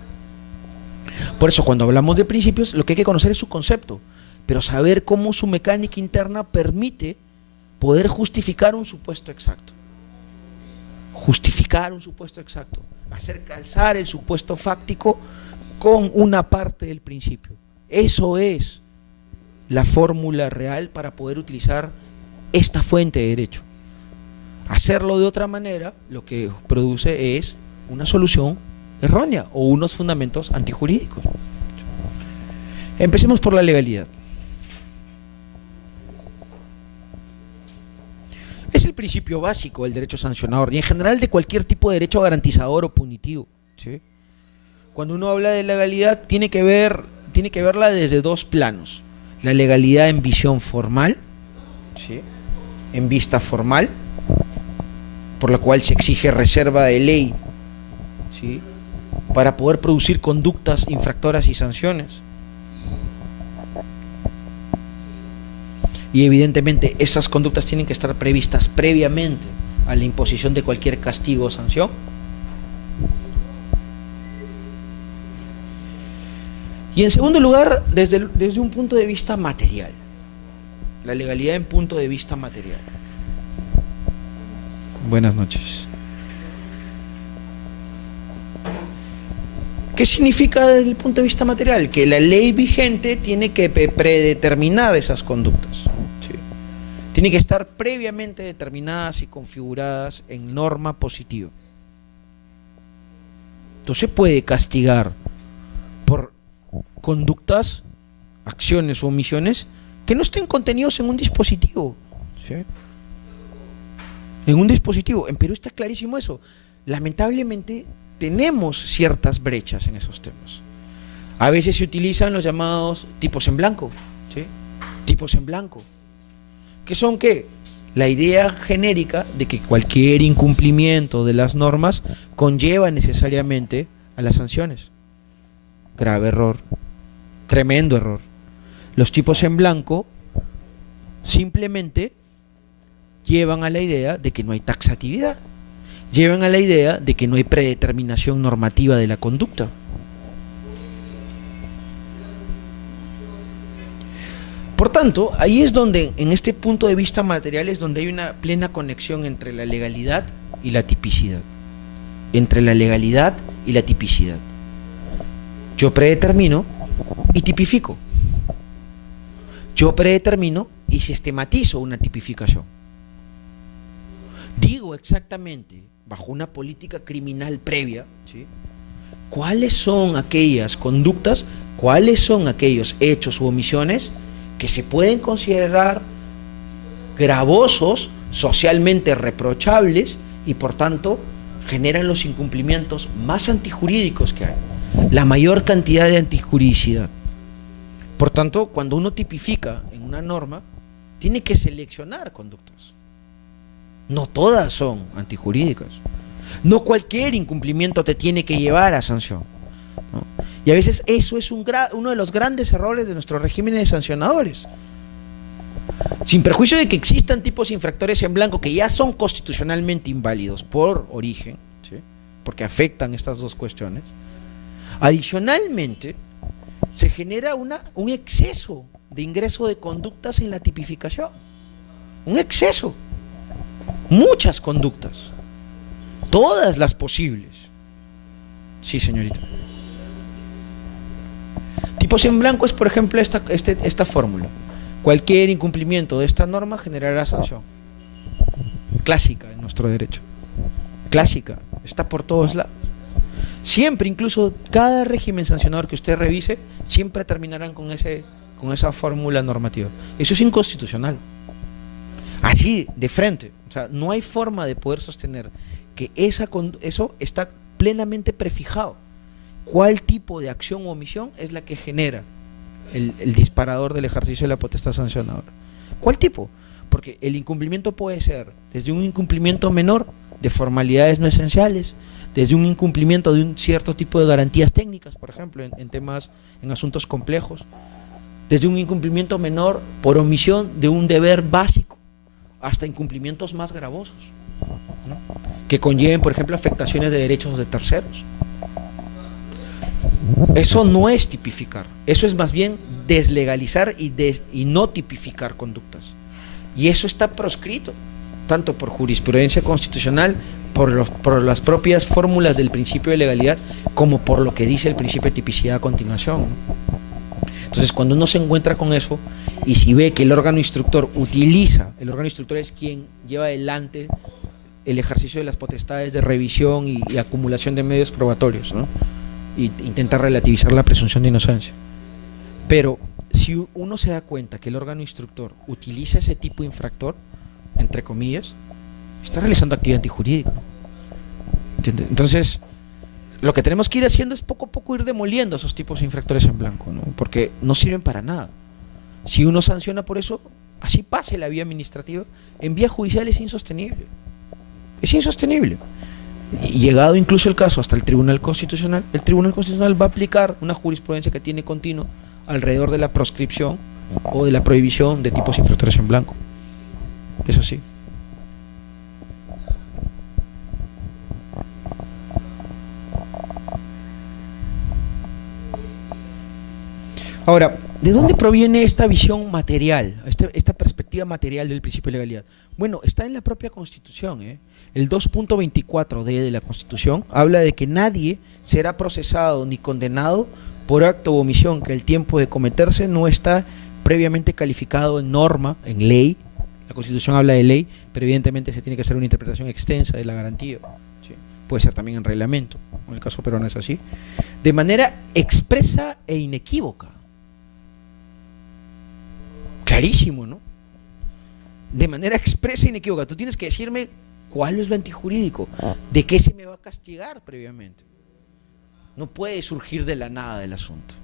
Por eso, cuando hablamos de principios, lo que hay que conocer es su concepto, pero saber cómo su mecánica interna permite poder justificar un supuesto exacto. Justificar un supuesto exacto, hacer calzar el supuesto fáctico con una parte del principio. Eso es la fórmula real para poder utilizar esta fuente de derecho. Hacerlo de otra manera, lo que produce es una solución errónea o unos fundamentos antijurídicos. Empecemos por la legalidad. Es el principio básico del derecho sancionador y en general de cualquier tipo de derecho garantizador o punitivo, ¿sí? Cuando uno habla de legalidad tiene que verla desde dos planos: la legalidad en visión formal, ¿sí?, en vista formal, por la cual se exige reserva de ley, ¿sí?, para poder producir conductas infractoras y sanciones. Y evidentemente esas conductas tienen que estar previstas previamente a la imposición de cualquier castigo o sanción. Y en segundo lugar, desde un punto de vista material, la legalidad en punto de vista material. Buenas noches. ¿Qué significa desde el punto de vista material? Que la ley vigente tiene que predeterminar esas conductas, ¿sí? Tiene que estar previamente determinadas y configuradas en norma positiva. No se puede castigar por conductas, acciones o omisiones que no estén contenidos en un dispositivo, ¿sí?, en un dispositivo. En Perú está clarísimo eso. Lamentablemente tenemos ciertas brechas en esos temas. A veces se utilizan los llamados tipos en blanco, ¿sí?, tipos en blanco, que son ¿qué? La idea genérica de que cualquier incumplimiento de las normas conlleva necesariamente a las sanciones. Grave error, tremendo error. Los tipos en blanco simplemente llevan a la idea de que no hay taxatividad, llevan a la idea de que no hay predeterminación normativa de la conducta. Por tanto, ahí es donde, en este punto de vista material, es donde hay una plena conexión entre la legalidad y la tipicidad. Entre la legalidad y la tipicidad. Yo predetermino y tipifico. Yo predetermino y sistematizo una tipificación. Digo exactamente, bajo una política criminal previa, ¿sí?, cuáles son aquellas conductas, cuáles son aquellos hechos u omisiones que se pueden considerar gravosos, socialmente reprochables y por tanto generan los incumplimientos más antijurídicos que hay, la mayor cantidad de antijuridicidad. Por tanto, cuando uno tipifica en una norma, tiene que seleccionar conductas. No todas son antijurídicas. No cualquier incumplimiento te tiene que llevar a sanción, ¿no? Y a veces eso es uno de los grandes errores de nuestros regímenes sancionadores. Sin perjuicio de que existan tipos infractores en blanco que ya son constitucionalmente inválidos por origen, ¿sí?, porque afectan estas dos cuestiones. Adicionalmente, se genera un exceso de ingreso de conductas en la tipificación. Un exceso. Muchas conductas. Todas las posibles. Sí, señorita. Tipos en blanco es, por ejemplo, esta fórmula. Cualquier incumplimiento de esta norma generará sanción. Clásica en nuestro derecho. Clásica. Está por todos lados. Siempre, incluso cada régimen sancionador que usted revise, siempre terminarán con esa fórmula normativa. Eso es inconstitucional. Así, de frente. O sea, no hay forma de poder sostener que eso está plenamente prefijado. ¿Cuál tipo de acción o omisión es la que genera el disparador del ejercicio de la potestad sancionadora? ¿Cuál tipo? Porque el incumplimiento puede ser desde un incumplimiento menor de formalidades no esenciales, desde un incumplimiento de un cierto tipo de garantías técnicas, por ejemplo, en asuntos complejos, desde un incumplimiento menor por omisión de un deber básico, hasta incumplimientos más gravosos, ¿no? Que conlleven, por ejemplo, afectaciones de derechos de terceros. Eso no es tipificar, eso es más bien deslegalizar y no tipificar conductas. Y eso está proscrito, tanto por jurisprudencia constitucional, por las propias fórmulas del principio de legalidad, como por lo que dice el principio de tipicidad a continuación. Entonces, cuando uno se encuentra con eso, y si ve que el órgano instructor el órgano instructor es quien lleva adelante el ejercicio de las potestades de revisión y acumulación de medios probatorios, ¿no? Y intenta relativizar la presunción de inocencia. Pero si uno se da cuenta que el órgano instructor utiliza ese tipo infractor, entre comillas, está realizando actividad antijurídica. ¿Entiende? Entonces, lo que tenemos que ir haciendo es poco a poco ir demoliendo esos tipos de infractores en blanco, ¿no? Porque no sirven para nada. Si uno sanciona por eso, así pase la vía administrativa, en vía judicial es insostenible. Es insostenible. Y llegado incluso el caso hasta el Tribunal Constitucional, el Tribunal Constitucional va a aplicar una jurisprudencia que tiene continuo alrededor de la proscripción o de la prohibición de tipos infractores en blanco. Es así. Ahora, ¿de dónde proviene esta visión material, esta perspectiva material del principio de legalidad? Bueno, está en la propia Constitución, ¿eh? El 2.24d de la Constitución habla de que nadie será procesado ni condenado por acto o omisión que el tiempo de cometerse no está previamente calificado en norma, en ley. La Constitución habla de ley, pero evidentemente se tiene que hacer una interpretación extensa de la garantía, ¿sí? Puede ser también en reglamento, en el caso peruano es así, de manera expresa e inequívoca. Clarísimo, ¿no? De manera expresa e inequívoca. Tú tienes que decirme cuál es lo antijurídico, de qué se me va a castigar previamente. No puede surgir de la nada del asunto.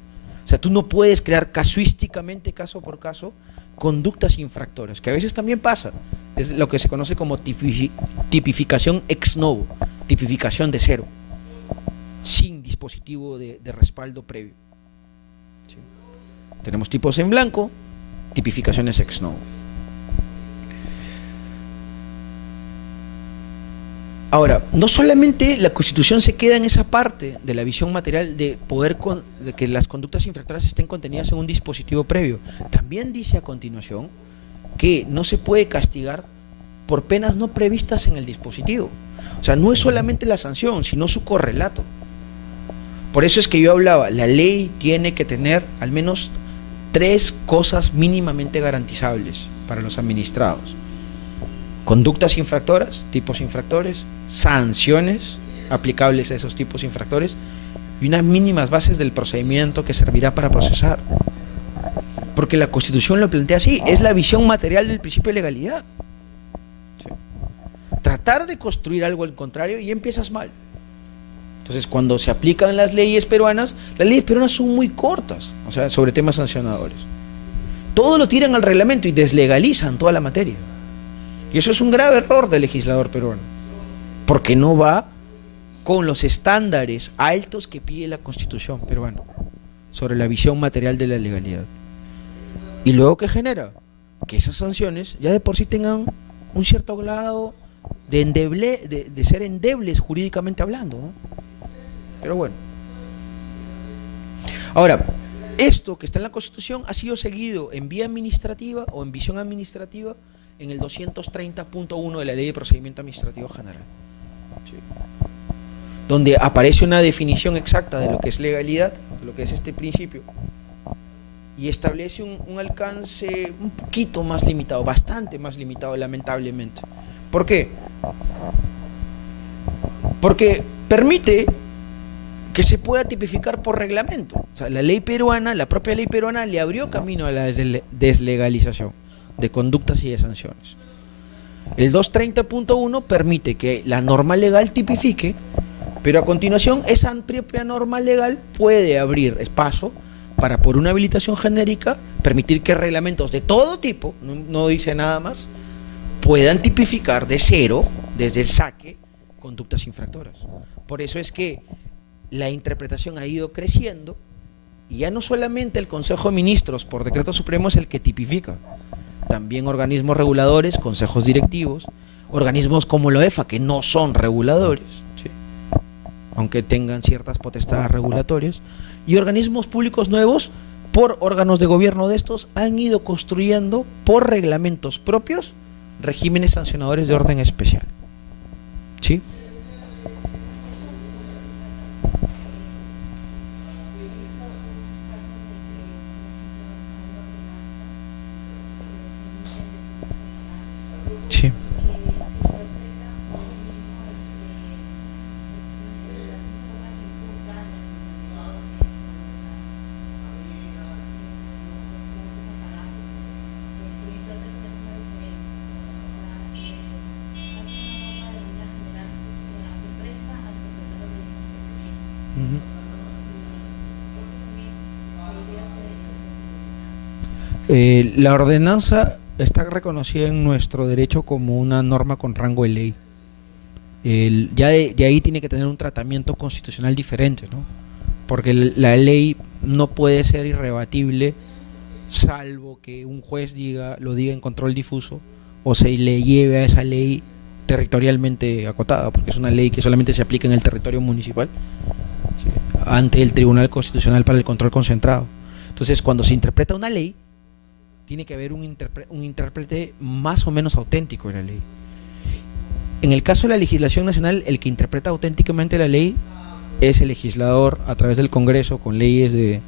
O sea, tú no puedes crear casuísticamente, caso por caso, conductas infractoras, que a veces también pasa. Es lo que se conoce como tipificación ex novo, tipificación de cero, sin dispositivo de respaldo previo. ¿Sí? Tenemos tipos en blanco, tipificaciones ex novo. Ahora, no solamente la Constitución se queda en esa parte de la visión material de de que las conductas infractoras estén contenidas en un dispositivo previo, también dice a continuación que no se puede castigar por penas no previstas en el dispositivo. O sea, no es solamente la sanción, sino su correlato. Por eso es que yo hablaba, la ley tiene que tener al menos 3 cosas mínimamente garantizables para los administrados: conductas infractoras, tipos infractores, sanciones aplicables a esos tipos infractores y unas mínimas bases del procedimiento que servirá para procesar. Porque la Constitución lo plantea así, es la visión material del principio de legalidad. ¿Sí? Tratar de construir algo al contrario y empiezas mal. Entonces, cuando se aplican las leyes peruanas son muy cortas, o sea, sobre temas sancionadores. Todo lo tiran al reglamento y deslegalizan toda la materia. Y eso es un grave error del legislador peruano, porque no va con los estándares altos que pide la Constitución peruana sobre la visión material de la legalidad. Y luego, ¿qué genera? Que esas sanciones ya de por sí tengan un cierto grado de ser endebles jurídicamente hablando, ¿no? Pero bueno. Ahora, Esto que está en la Constitución ha sido seguido en vía administrativa o en visión administrativa en el 230.1 de la Ley de Procedimiento Administrativo General, ¿sí?, donde aparece una definición exacta de lo que es legalidad, de lo que es este principio, y establece un alcance un poquito más limitado, bastante más limitado, lamentablemente. ¿Por qué? Porque permite que se pueda tipificar por reglamento. O sea, la ley peruana, la propia ley peruana le abrió camino a la deslegalización de conductas y de sanciones. El 230.1 permite que la norma legal tipifique, pero a continuación esa propia norma legal puede abrir espacio para, por una habilitación genérica, permitir que reglamentos de todo tipo, no dice nada más, puedan tipificar de cero, desde el saque, conductas infractoras. Por eso es que la interpretación ha ido creciendo, y ya no solamente el Consejo de Ministros por decreto supremo es el que tipifica, también organismos reguladores, consejos directivos, organismos como la EFA, que no son reguladores, ¿sí?, aunque tengan ciertas potestades regulatorias, y organismos públicos nuevos, por órganos de gobierno de estos, han ido construyendo por reglamentos propios regímenes sancionadores de orden especial, ¿sí? Sí. La ordenanza está reconocida en nuestro derecho como una norma con rango de ley. Ya de ahí tiene que tener un tratamiento constitucional diferente, ¿no? Porque la ley no puede ser irrebatible, salvo que un juez lo diga en control difuso, o se le lleve a esa ley territorialmente acotada, porque es una ley que solamente se aplica en el territorio municipal, ¿sí?, ante el Tribunal Constitucional para el Control Concentrado. Entonces, cuando se interpreta una ley, tiene que haber un intérprete más o menos auténtico de la ley. En el caso de la legislación nacional, el que interpreta auténticamente la ley es el legislador a través del Congreso, con leyes de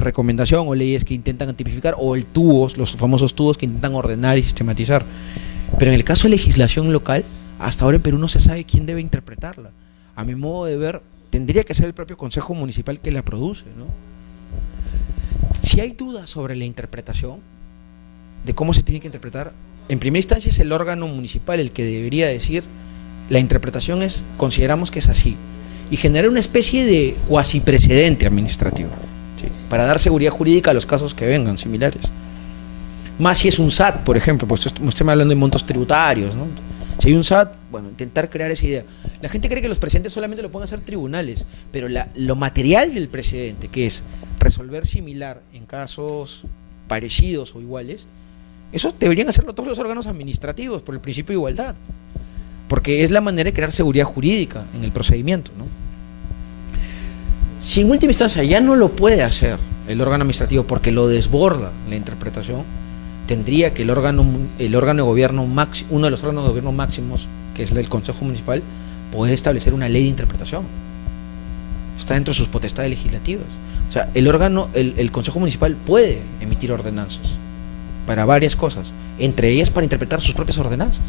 recomendación o leyes que intentan tipificar, o los famosos tubos que intentan ordenar y sistematizar. Pero en el caso de legislación local, hasta ahora en Perú no se sabe quién debe interpretarla. A mi modo de ver, tendría que ser el propio Consejo Municipal que la produce, ¿no? Si hay dudas sobre la interpretación, de cómo se tiene que interpretar, en primera instancia es el órgano municipal el que debería decir: la interpretación consideramos que es así, y generar una especie de cuasi precedente administrativo, ¿sí?, para dar seguridad jurídica a los casos que vengan similares. Más si es un SAT, por ejemplo, pues estamos hablando de montos tributarios, ¿no? Si hay un SAT, bueno, intentar crear esa idea. La gente cree que los precedentes solamente lo pueden hacer tribunales, pero lo material del precedente, que es resolver similar en casos parecidos o iguales, eso deberían hacerlo todos los órganos administrativos por el principio de igualdad, porque es la manera de crear seguridad jurídica en el procedimiento, ¿no? Si en última instancia ya no lo puede hacer el órgano administrativo porque lo desborda la interpretación, tendría que el órgano de gobierno máximo, uno de los órganos de gobierno máximos, que es el Consejo Municipal, poder establecer una ley de interpretación. Está dentro de sus potestades legislativas. O sea, el Consejo Municipal puede emitir ordenanzas para varias cosas, entre ellas para interpretar sus propias ordenanzas,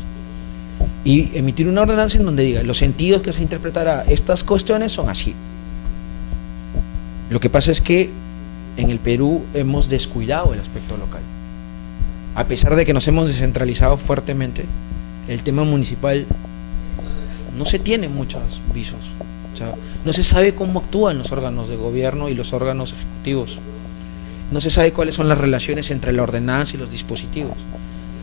y emitir una ordenanza en donde diga: los sentidos que se interpretará estas cuestiones son así. Lo que pasa es que en el Perú hemos descuidado el aspecto local. A pesar de que nos hemos descentralizado fuertemente, el tema municipal no se tiene muchos visos. O sea, no se sabe cómo actúan los órganos de gobierno y los órganos ejecutivos. No se sabe cuáles son las relaciones entre la ordenanza y los dispositivos.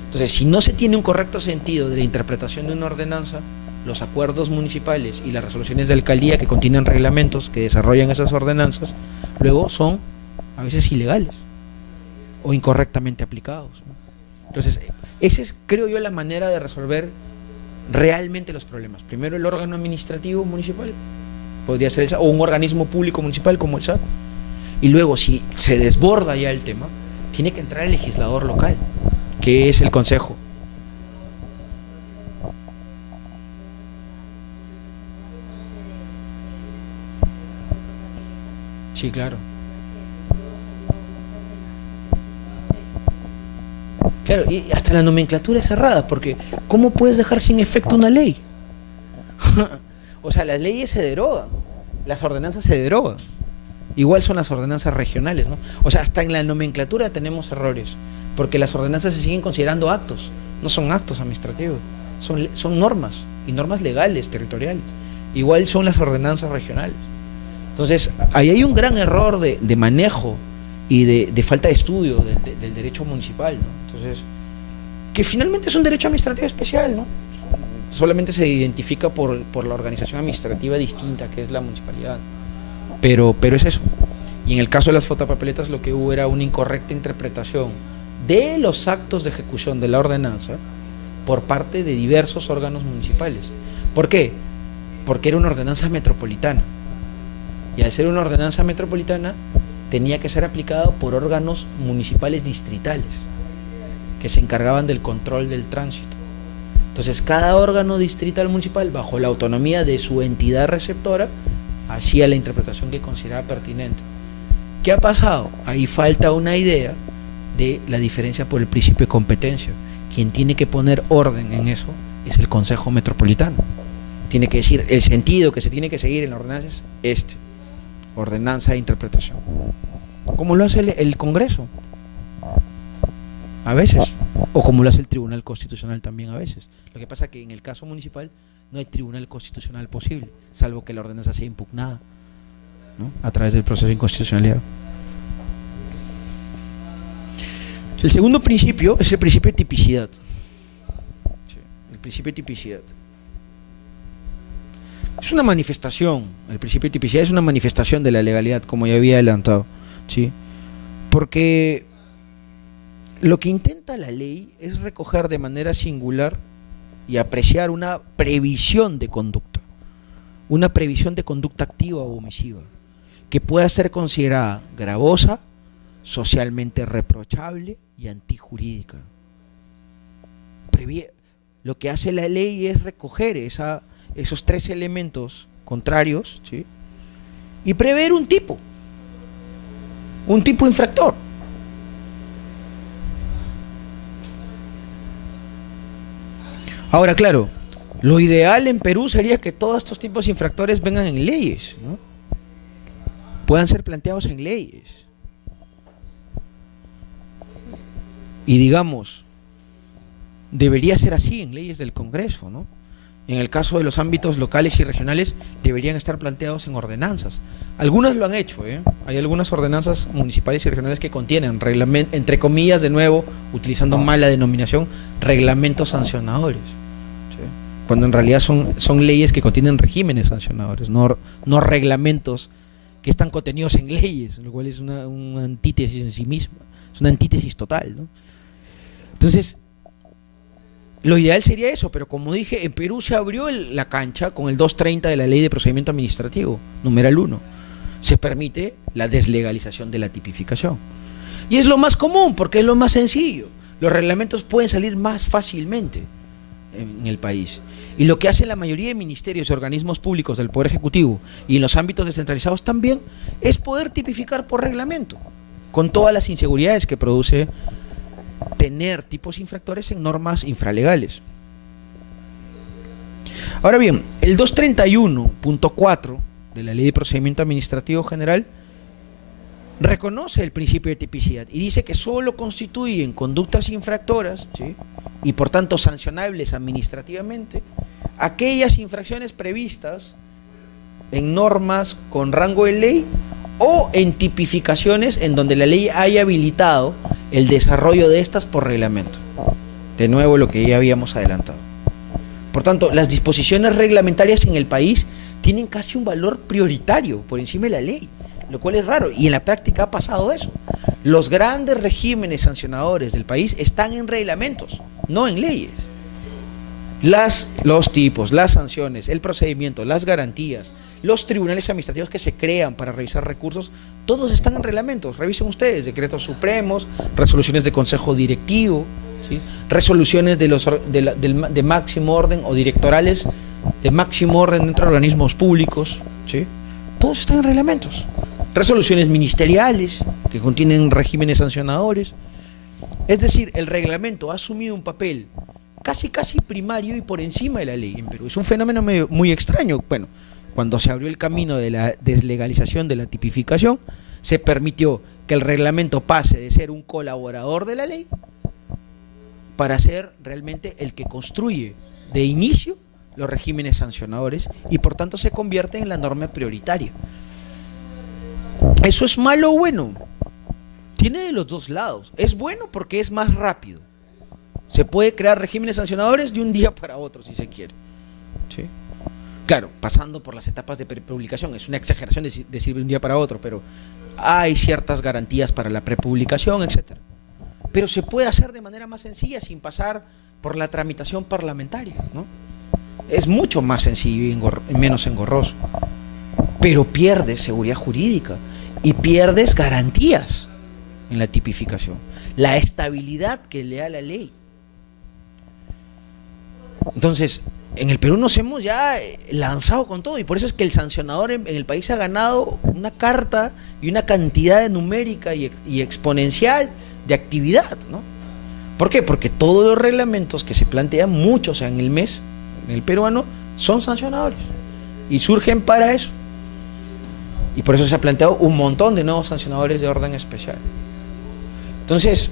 Entonces, si no se tiene un correcto sentido de la interpretación de una ordenanza, los acuerdos municipales y las resoluciones de alcaldía que contienen reglamentos que desarrollan esas ordenanzas, luego son a veces ilegales o incorrectamente aplicados, ¿no? Entonces, esa es, creo yo, la manera de resolver realmente los problemas. Primero, el órgano administrativo municipal, podría ser el SAT, o un organismo público municipal como el SAT, Y luego, si se desborda ya el tema, tiene que entrar el legislador local, que es el consejo. Sí, claro. Claro, y hasta la nomenclatura es errada, porque ¿cómo puedes dejar sin efecto una ley? O sea, las leyes se derogan, las ordenanzas se derogan. Igual son las ordenanzas regionales, ¿no? O sea, hasta en la nomenclatura tenemos errores, porque las ordenanzas se siguen considerando actos, no son actos administrativos, son normas, y normas legales, territoriales. Igual son las ordenanzas regionales. Entonces, ahí hay un gran error de manejo y de falta de estudio del derecho municipal, ¿no? Entonces, que finalmente es un derecho administrativo especial, ¿no? Solamente se identifica por la organización administrativa distinta que es la municipalidad. Pero es eso. Y en el caso de las fotopapeletas lo que hubo era una incorrecta interpretación de los actos de ejecución de la ordenanza por parte de diversos órganos municipales. ¿Por qué? Porque era una ordenanza metropolitana. Y al ser una ordenanza metropolitana tenía que ser aplicada por órganos municipales distritales que se encargaban del control del tránsito. Entonces cada órgano distrital municipal, bajo la autonomía de su entidad receptora, hacía la interpretación que consideraba pertinente. ¿Qué ha pasado? Ahí falta una idea de la diferencia por el principio de competencia. Quien tiene que poner orden en eso es el Consejo Metropolitano. Tiene que decir, el sentido que se tiene que seguir en la ordenanza es este: ordenanza de interpretación. Como lo hace el Congreso a veces, o como lo hace el Tribunal Constitucional también a veces. Lo que pasa es que en el caso municipal no hay Tribunal Constitucional posible, salvo que la ordenanza sea impugnada, ¿no?, a través del proceso de inconstitucionalidad. El segundo principio es el principio de tipicidad. Sí, el principio de tipicidad. Es una manifestación, el principio de tipicidad es una manifestación de la legalidad, como ya había adelantado, ¿sí? Porque lo que intenta la ley es recoger de manera singular y apreciar una previsión de conducta activa o omisiva, que pueda ser considerada gravosa, socialmente reprochable y antijurídica. Lo que hace la ley es recoger esos tres elementos contrarios, ¿sí?, y prever un tipo infractor. Ahora, claro, lo ideal en Perú sería que todos estos tipos infractores vengan en leyes, ¿no?, puedan ser planteados en leyes. Y digamos, debería ser así en leyes del Congreso, ¿no? En el caso de los ámbitos locales y regionales deberían estar planteados en ordenanzas. Algunas lo han hecho, ¿eh? Hay algunas ordenanzas municipales y regionales que contienen entre comillas, de nuevo, utilizando mal la denominación, reglamentos sancionadores, ¿sí?, cuando en realidad son leyes que contienen regímenes sancionadores, no reglamentos que están contenidos en leyes, lo cual es una antítesis en sí misma, es una antítesis total, ¿no? Entonces, lo ideal sería eso, pero como dije, en Perú se abrió la cancha con el 230 de la Ley de Procedimiento Administrativo, numeral 1. Se permite la deslegalización de la tipificación. Y es lo más común, porque es lo más sencillo. Los reglamentos pueden salir más fácilmente en el país. Y lo que hace la mayoría de ministerios y organismos públicos del Poder Ejecutivo y en los ámbitos descentralizados también es poder tipificar por reglamento, con todas las inseguridades que produce tener tipos infractores en normas infralegales. Ahora bien, el 231.4 de la Ley de Procedimiento Administrativo General reconoce el principio de tipicidad y dice que solo constituyen conductas infractoras, ¿sí?, y por tanto sancionables administrativamente aquellas infracciones previstas en normas con rango de ley o en tipificaciones en donde la ley haya habilitado el desarrollo de estas por reglamento. De nuevo, lo que ya habíamos adelantado. Por tanto, las disposiciones reglamentarias en el país tienen casi un valor prioritario por encima de la ley, lo cual es raro, y en la práctica ha pasado eso. Los grandes regímenes sancionadores del país están en reglamentos, no en leyes. Los tipos, las sanciones, el procedimiento, las garantías, Los tribunales administrativos que se crean para revisar recursos, todos están en reglamentos. Revisen ustedes, decretos supremos, resoluciones de consejo directivo, ¿sí? Resoluciones de máximo orden o directorales de máximo orden dentro de organismos públicos, ¿sí? Todos están en reglamentos. Resoluciones ministeriales que contienen regímenes sancionadores. Es decir, el reglamento ha asumido un papel casi primario y por encima de la ley en Perú. Es un fenómeno muy extraño. Bueno, cuando se abrió el camino de la deslegalización de la tipificación, se permitió que el reglamento pase de ser un colaborador de la ley para ser realmente el que construye de inicio los regímenes sancionadores y por tanto se convierte en la norma prioritaria. ¿Eso es malo o bueno? Tiene de los dos lados. Es bueno porque es más rápido. Se puede crear regímenes sancionadores de un día para otro si se quiere, ¿sí? Claro, pasando por las etapas de prepublicación. Es una exageración decir de un día para otro, pero hay ciertas garantías para la prepublicación, etcétera. Pero se puede hacer de manera más sencilla sin pasar por la tramitación parlamentaria, ¿no? Es mucho más sencillo y menos engorroso. Pero pierdes seguridad jurídica y pierdes garantías en la tipificación, la estabilidad que le da la ley. Entonces, en el Perú nos hemos ya lanzado con todo y por eso es que el sancionador en el país ha ganado una carta y una cantidad numérica y exponencial de actividad, ¿no? ¿Por qué? Porque todos los reglamentos que se plantean, muchos en el mes, en el peruano, son sancionadores y surgen para eso. Y por eso se ha planteado un montón de nuevos sancionadores de orden especial. Entonces,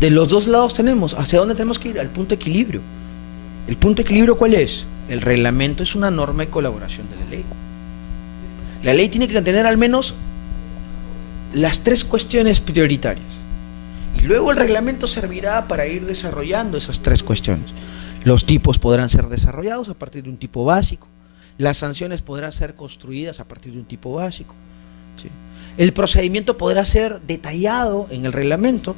de los dos lados tenemos, ¿hacia dónde tenemos que ir? Al punto de equilibrio. ¿El punto de equilibrio cuál es? El reglamento es una norma de colaboración de la ley. La ley tiene que contener al menos las 3 cuestiones prioritarias. Y luego el reglamento servirá para ir desarrollando esas 3 cuestiones. Los tipos podrán ser desarrollados a partir de un tipo básico. Las sanciones podrán ser construidas a partir de un tipo básico, ¿sí? El procedimiento podrá ser detallado en el reglamento,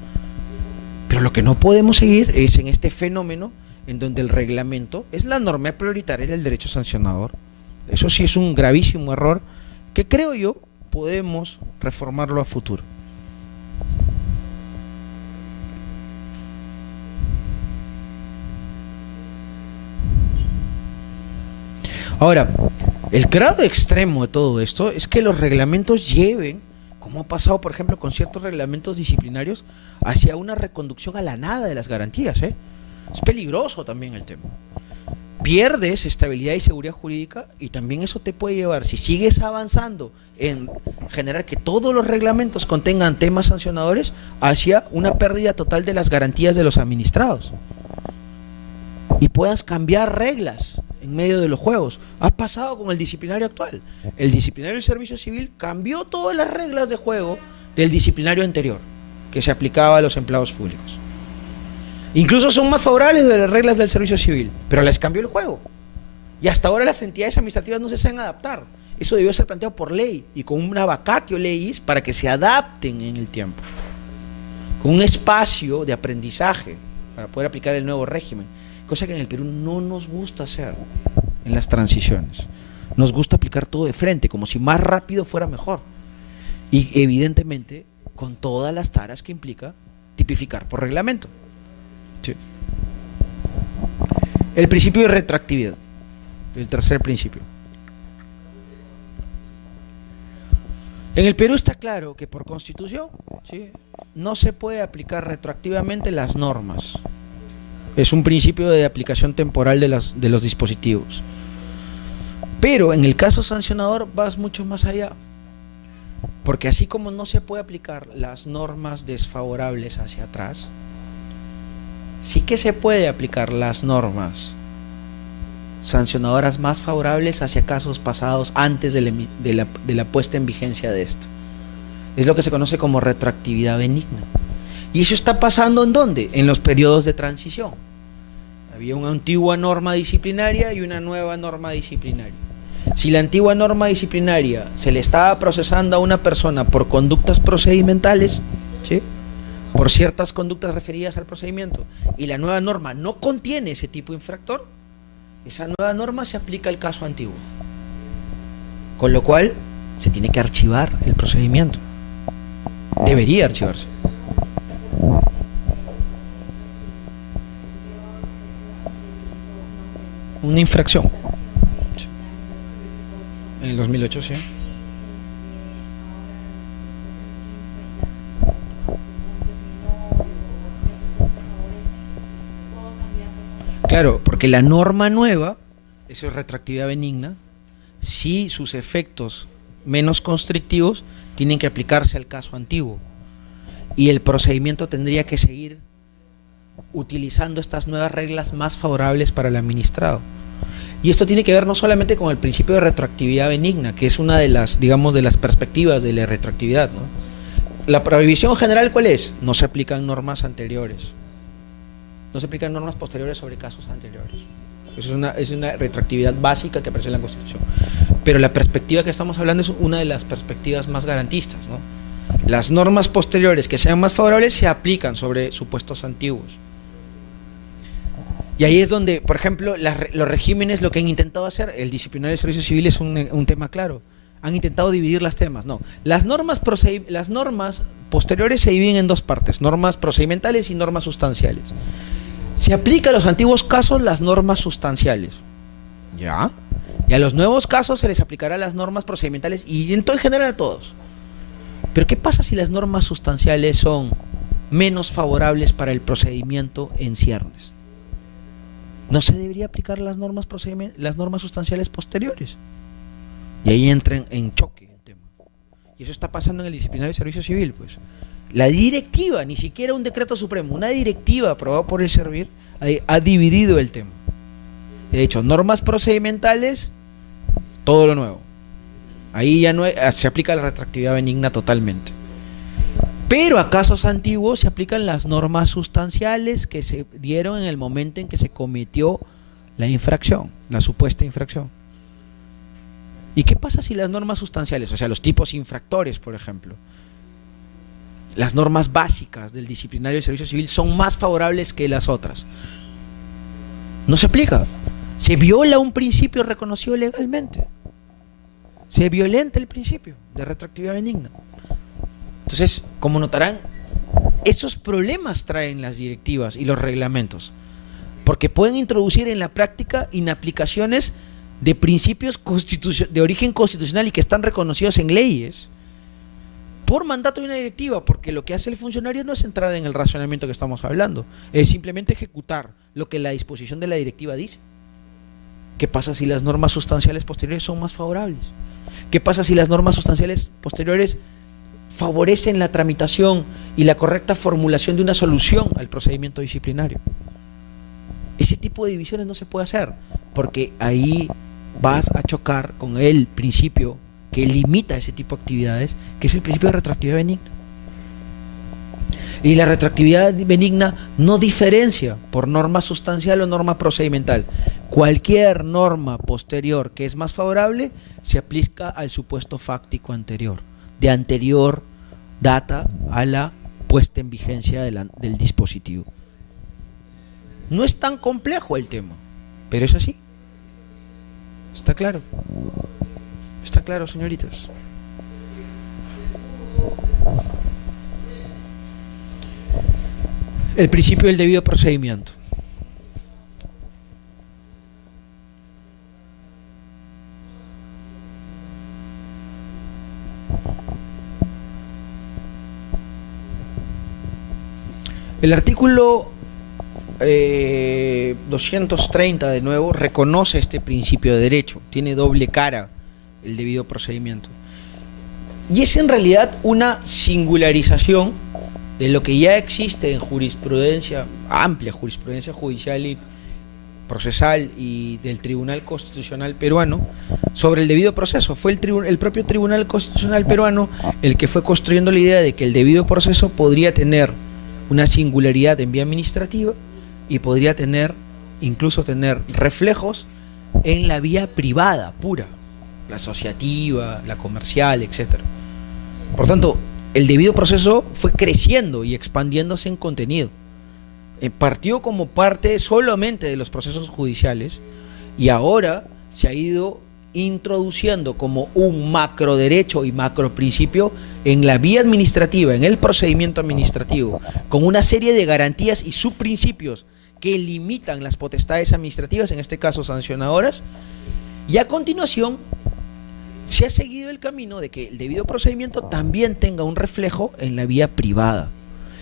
pero lo que no podemos seguir es en este fenómeno en donde el reglamento es la norma prioritaria del derecho sancionador. Eso sí es un gravísimo error que creo yo podemos reformarlo a futuro. Ahora, el grado extremo de todo esto es que los reglamentos lleven, como ha pasado por ejemplo con ciertos reglamentos disciplinarios, hacia una reconducción a la nada de las garantías, ¿eh? Es peligroso también el tema. Pierdes estabilidad y seguridad jurídica y también eso te puede llevar, si sigues avanzando en generar que todos los reglamentos contengan temas sancionadores, hacia una pérdida total de las garantías de los administrados. Y puedas cambiar reglas en medio de los juegos. Ha pasado con el disciplinario actual. El disciplinario del servicio civil cambió todas las reglas de juego del disciplinario anterior que se aplicaba a los empleados públicos. Incluso son más favorables de las reglas del servicio civil, pero les cambió el juego. Y hasta ahora las entidades administrativas no se saben adaptar. Eso debió ser planteado por ley y con una vacatio legis para que se adapten en el tiempo, con un espacio de aprendizaje para poder aplicar el nuevo régimen, cosa que en el Perú no nos gusta hacer en las transiciones. Nos gusta aplicar todo de frente, como si más rápido fuera mejor. Y evidentemente con todas las taras que implica tipificar por reglamento. Sí. El principio de retroactividad, el tercer principio. En el Perú está claro que por constitución, ¿sí?, no se puede aplicar retroactivamente las normas. Es un principio de aplicación temporal de los dispositivos. Pero en el caso sancionador vas mucho más allá. Porque así como no se puede aplicar las normas desfavorables hacia atrás, sí que se puede aplicar las normas sancionadoras más favorables hacia casos pasados antes de la puesta en vigencia de esto. Es lo que se conoce como retroactividad benigna. ¿Y eso está pasando en dónde? En los periodos de transición. Había una antigua norma disciplinaria y una nueva norma disciplinaria. Si la antigua norma disciplinaria se le estaba procesando a una persona por conductas procedimentales, ¿sí?, por ciertas conductas referidas al procedimiento, y la nueva norma no contiene ese tipo de infractor, esa nueva norma se aplica al caso antiguo. Con lo cual, se tiene que archivar el procedimiento. Debería archivarse. Una infracción. En el 2008, sí. Claro, porque la norma nueva, eso es retroactividad benigna, si sus efectos menos constrictivos tienen que aplicarse al caso antiguo. Y el procedimiento tendría que seguir utilizando estas nuevas reglas más favorables para el administrado. Y esto tiene que ver no solamente con el principio de retroactividad benigna, que es una de las, digamos, de las perspectivas de la retroactividad, ¿no? La prohibición general, ¿cuál es? No se aplican normas anteriores. No se aplican normas posteriores sobre casos anteriores. Eso es una retroactividad básica que aparece en la Constitución. Pero la perspectiva que estamos hablando es una de las perspectivas más garantistas, ¿no? Las normas posteriores que sean más favorables se aplican sobre supuestos antiguos. Y ahí es donde, por ejemplo, los regímenes lo que han intentado hacer, el disciplinario del servicio civil es un tema claro. Han intentado dividir los temas. No, las normas posteriores se dividen en dos partes: normas procedimentales y normas sustanciales. Se aplica a los antiguos casos las normas sustanciales, ¿ya? Y a los nuevos casos se les aplicará las normas procedimentales y en todo en general a todos. Pero ¿qué pasa si las normas sustanciales son menos favorables para el procedimiento en ciernes? ¿No se debería aplicar las normas sustanciales posteriores? Y ahí entra en choque el tema. Y eso está pasando en el disciplinario de servicio civil, pues. La directiva, ni siquiera un decreto supremo, una directiva aprobada por el Servir ha dividido el tema. De hecho, normas procedimentales, todo lo nuevo. Ahí ya no se aplica la retroactividad benigna totalmente. Pero a casos antiguos se aplican las normas sustanciales que se dieron en el momento en que se cometió la infracción, la supuesta infracción. ¿Y qué pasa si las normas sustanciales, o sea, los tipos infractores, por ejemplo, las normas básicas del disciplinario del servicio civil son más favorables que las otras? No se aplica. Se viola un principio reconocido legalmente. Se violenta el principio de retroactividad benigna. Entonces, como notarán, esos problemas traen las directivas y los reglamentos, porque pueden introducir en la práctica inaplicaciones de principios de origen constitucional y que están reconocidos en leyes por mandato de una directiva, porque lo que hace el funcionario no es entrar en el razonamiento que estamos hablando, es simplemente ejecutar lo que la disposición de la directiva dice. ¿Qué pasa si las normas sustanciales posteriores son más favorables? ¿Qué pasa si las normas sustanciales posteriores favorecen la tramitación y la correcta formulación de una solución al procedimiento disciplinario? Ese tipo de divisiones no se puede hacer, porque ahí vas a chocar con el principio que limita ese tipo de actividades, que es el principio de retroactividad benigna. Y la retroactividad benigna no diferencia por norma sustancial o norma procedimental. Cualquier norma posterior que es más favorable se aplica al supuesto fáctico anterior, de anterior data a la puesta en vigencia del dispositivo. No es tan complejo el tema, pero es así. ¿Está claro? ¿Está claro, señoritas? El principio del debido procedimiento. El artículo 230 de nuevo reconoce este principio de derecho, tiene doble cara el debido procedimiento, y es en realidad una singularización de lo que ya existe en jurisprudencia, amplia jurisprudencia judicial y procesal y del Tribunal Constitucional peruano sobre el debido proceso. Fue el propio Tribunal Constitucional peruano el que fue construyendo la idea de que el debido proceso podría tener una singularidad en vía administrativa y podría incluso tener reflejos en la vía privada pura, la asociativa, la comercial, etc. Por tanto, el debido proceso fue creciendo y expandiéndose en contenido. Partió como parte solamente de los procesos judiciales y ahora se ha ido introduciendo como un macro derecho y macro principio en la vía administrativa, en el procedimiento administrativo, con una serie de garantías y subprincipios que limitan las potestades administrativas, en este caso sancionadoras, y a continuación se ha seguido el camino de que el debido procedimiento también tenga un reflejo en la vía privada,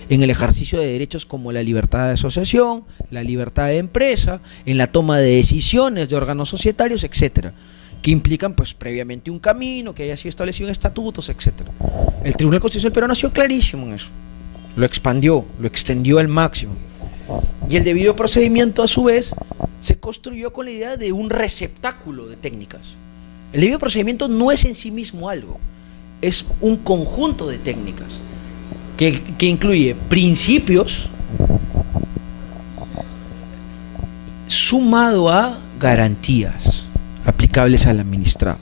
en el ejercicio de derechos como la libertad de asociación, la libertad de empresa, en la toma de decisiones de órganos societarios, etcétera, que implican pues previamente un camino, que haya sido establecido en estatutos, etcétera. El Tribunal Constitucional peruano ha sido clarísimo en eso, lo expandió, lo extendió al máximo, y el debido procedimiento a su vez se construyó con la idea de un receptáculo de técnicas. El debido procedimiento no es en sí mismo algo, es un conjunto de técnicas que incluye principios sumado a garantías aplicables al administrado.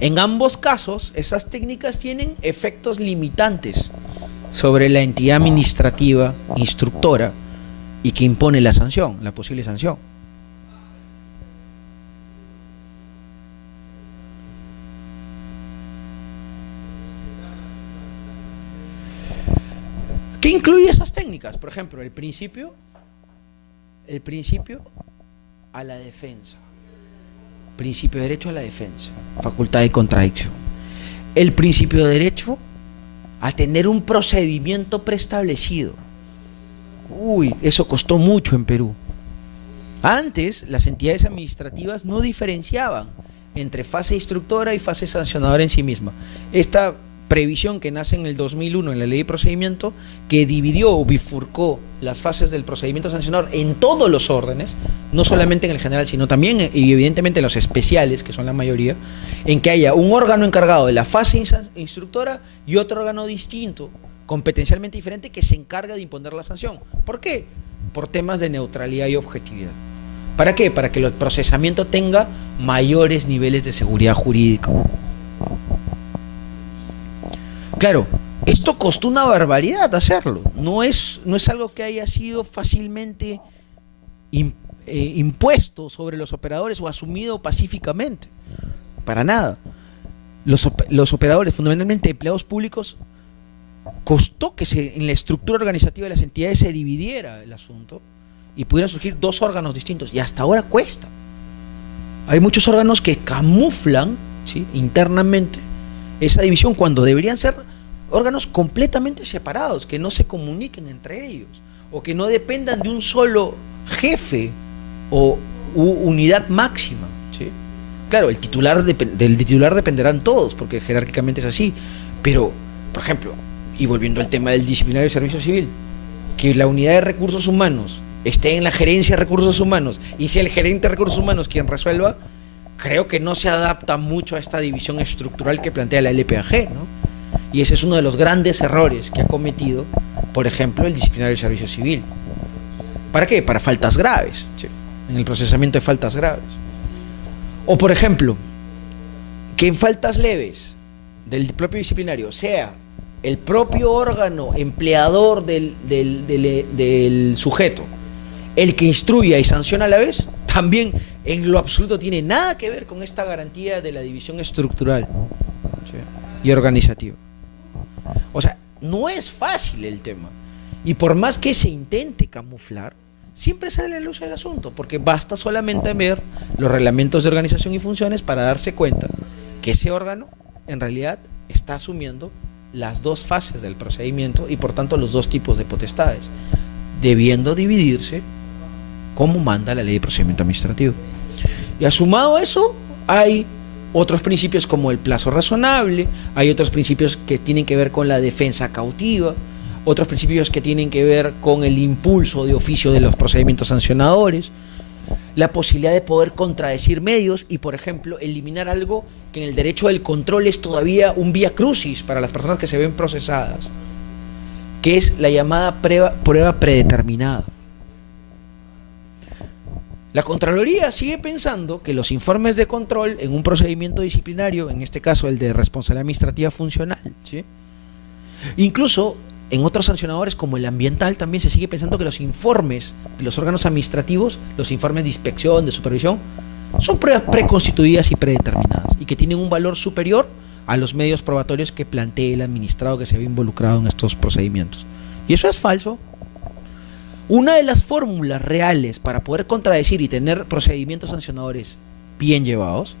En ambos casos, esas técnicas tienen efectos limitantes sobre la entidad administrativa instructora y que impone la sanción, la posible sanción. ¿Qué incluye esas técnicas? Por ejemplo, el principio a la defensa, principio de derecho a la defensa, facultad de contradicción, el principio de derecho a tener un procedimiento preestablecido. Uy, eso costó mucho en Perú. Antes, las entidades administrativas no diferenciaban entre fase instructora y fase sancionadora en sí misma. Esta previsión que nace en el 2001 en la ley de procedimiento, que dividió o bifurcó las fases del procedimiento sancionador en todos los órdenes, no solamente en el general, sino también y evidentemente en los especiales, que son la mayoría, en que haya un órgano encargado de la fase instructora y otro órgano distinto, competencialmente diferente, que se encarga de imponer la sanción. ¿Por qué? Por temas de neutralidad y objetividad. ¿Para qué? Para que el procesamiento tenga mayores niveles de seguridad jurídica. Claro, esto costó una barbaridad hacerlo. No es algo que haya sido fácilmente impuesto sobre los operadores o asumido pacíficamente. Para nada. Los operadores, fundamentalmente empleados públicos, costó que en la estructura organizativa de las entidades se dividiera el asunto y pudieran surgir dos órganos distintos. Y hasta ahora cuesta. Hay muchos órganos que camuflan, ¿sí?, internamente esa división cuando deberían ser órganos completamente separados, que no se comuniquen entre ellos o que no dependan de un solo jefe o unidad máxima, ¿sí? Claro, del titular dependerán todos, porque jerárquicamente es así, pero, por ejemplo, y volviendo al tema del disciplinario de servicio civil, que la unidad de recursos humanos esté en la gerencia de recursos humanos y sea el gerente de recursos humanos quien resuelva, creo que no se adapta mucho a esta división estructural que plantea la LPAG, ¿no? Y ese es uno de los grandes errores que ha cometido, por ejemplo, el disciplinario de servicio civil. ¿Para qué? Para faltas graves, ¿sí?, en el procesamiento de faltas graves. O, por ejemplo, que en faltas leves del propio disciplinario sea el propio órgano empleador del sujeto el que instruya y sanciona a la vez, también en lo absoluto tiene nada que ver con esta garantía de la división estructural, ¿sí?, y organizativa. O sea, no es fácil el tema, y por más que se intente camuflar, siempre sale a la luz del asunto, porque basta solamente ver los reglamentos de organización y funciones para darse cuenta que ese órgano en realidad está asumiendo las dos fases del procedimiento y por tanto los dos tipos de potestades, debiendo dividirse como manda la ley de procedimiento administrativo. Y asumado eso, hay otros principios como el plazo razonable, hay otros principios que tienen que ver con la defensa cautiva, otros principios que tienen que ver con el impulso de oficio de los procedimientos sancionadores, la posibilidad de poder contradecir medios y, por ejemplo, eliminar algo que en el derecho del control es todavía un vía crucis para las personas que se ven procesadas, que es la llamada prueba predeterminada. La Contraloría sigue pensando que los informes de control en un procedimiento disciplinario, en este caso el de responsabilidad administrativa funcional, ¿sí?, incluso en otros sancionadores como el ambiental también se sigue pensando que los informes de los órganos administrativos, los informes de inspección, de supervisión, son pruebas preconstituidas y predeterminadas y que tienen un valor superior a los medios probatorios que plantee el administrado que se ve involucrado en estos procedimientos. Y eso es falso. Una de las fórmulas reales para poder contradecir y tener procedimientos sancionadores bien llevados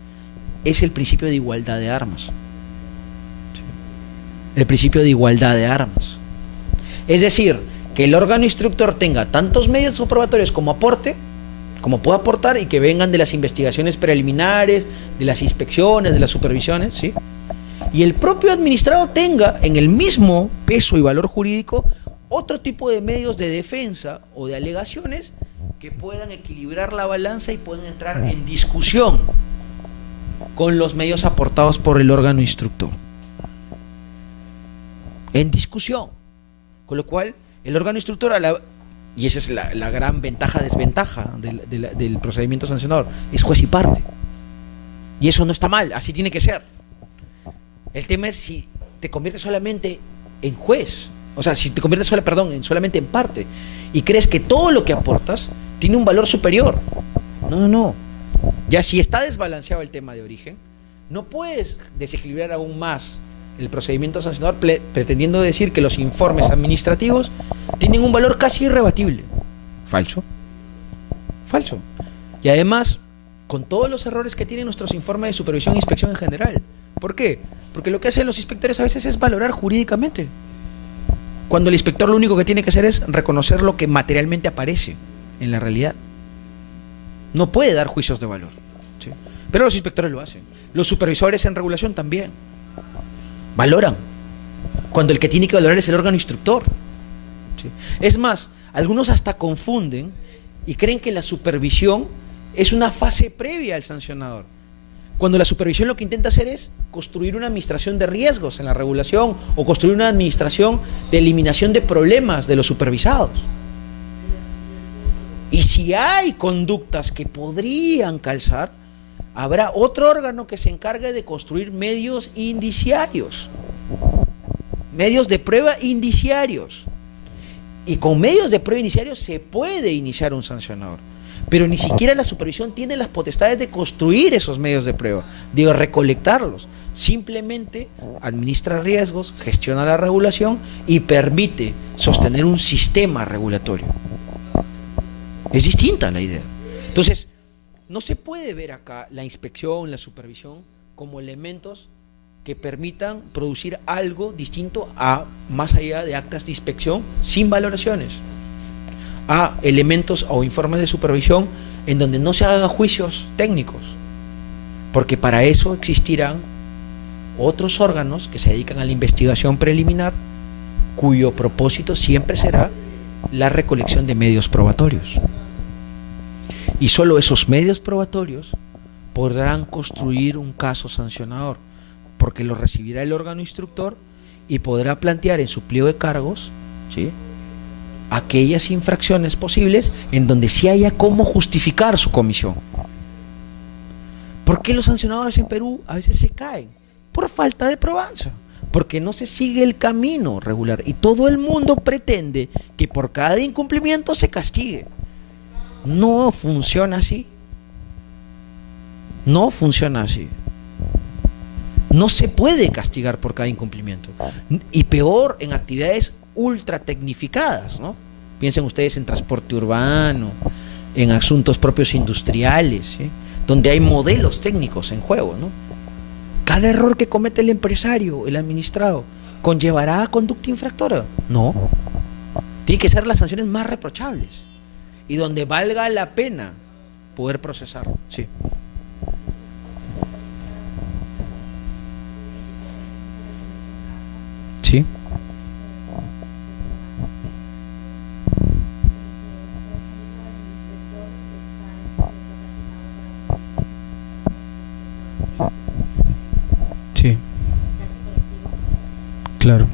es el principio de igualdad de armas. ¿Sí? El principio de igualdad de armas. Es decir, que el órgano instructor tenga tantos medios probatorios como aporte, como pueda aportar, y que vengan de las investigaciones preliminares, de las inspecciones, de las supervisiones, ¿sí? Y el propio administrado tenga en el mismo peso y valor jurídico otro tipo de medios de defensa o de alegaciones que puedan equilibrar la balanza y puedan entrar en discusión con los medios aportados por el órgano instructor. En discusión. Con lo cual, el órgano instructor, y esa es la gran ventaja-desventaja del procedimiento sancionador, es juez y parte. Y eso no está mal, así tiene que ser. El tema es si te conviertes solamente en juez, o sea, si te conviertes solamente en parte, y crees que todo lo que aportas tiene un valor superior. No. Ya si está desbalanceado el tema de origen, no puedes desequilibrar aún más el procedimiento sancionador pretendiendo decir que los informes administrativos tienen un valor casi irrebatible. Falso. Y además, con todos los errores que tienen nuestros informes de supervisión e inspección en general. ¿Por qué? Porque lo que hacen los inspectores a veces es valorar jurídicamente, cuando el inspector lo único que tiene que hacer es reconocer lo que materialmente aparece en la realidad. No puede dar juicios de valor, ¿sí? Pero los inspectores lo hacen. Los supervisores en regulación también valoran, cuando el que tiene que valorar es el órgano instructor, ¿sí? Es más, algunos hasta confunden y creen que la supervisión es una fase previa al sancionador, cuando la supervisión lo que intenta hacer es construir una administración de riesgos en la regulación o construir una administración de eliminación de problemas de los supervisados. Y si hay conductas que podrían calzar, habrá otro órgano que se encargue de construir medios indiciarios, medios de prueba indiciarios. Y con medios de prueba indiciarios se puede iniciar un sancionador. Pero ni siquiera la supervisión tiene las potestades de construir esos medios de prueba, de recolectarlos. Simplemente administra riesgos, gestiona la regulación y permite sostener un sistema regulatorio. Es distinta la idea. Entonces, no se puede ver acá la inspección, la supervisión como elementos que permitan producir algo distinto a más allá de actas de inspección sin valoraciones, a elementos o informes de supervisión en donde no se hagan juicios técnicos, porque para eso existirán otros órganos que se dedican a la investigación preliminar, cuyo propósito siempre será la recolección de medios probatorios. Y solo esos medios probatorios podrán construir un caso sancionador, porque lo recibirá el órgano instructor y podrá plantear en su pliego de cargos, ¿sí?, aquellas infracciones posibles en donde sí haya cómo justificar su comisión. ¿Por qué los sancionadores en Perú a veces se caen? Por falta de probanza, porque no se sigue el camino regular y todo el mundo pretende que por cada incumplimiento se castigue. No funciona así. No funciona así. No se puede castigar por cada incumplimiento. Y peor en actividades ultra tecnificadas, ¿no? Piensen ustedes en transporte urbano, en asuntos propios industriales, ¿sí?, donde hay modelos técnicos en juego, ¿no? Cada error que comete el empresario, el administrado, ¿conllevará a conducta infractora? No. Tiene que ser las sanciones más reprochables y donde valga la pena poder procesarlo. Sí. Sí. Sí. Claro.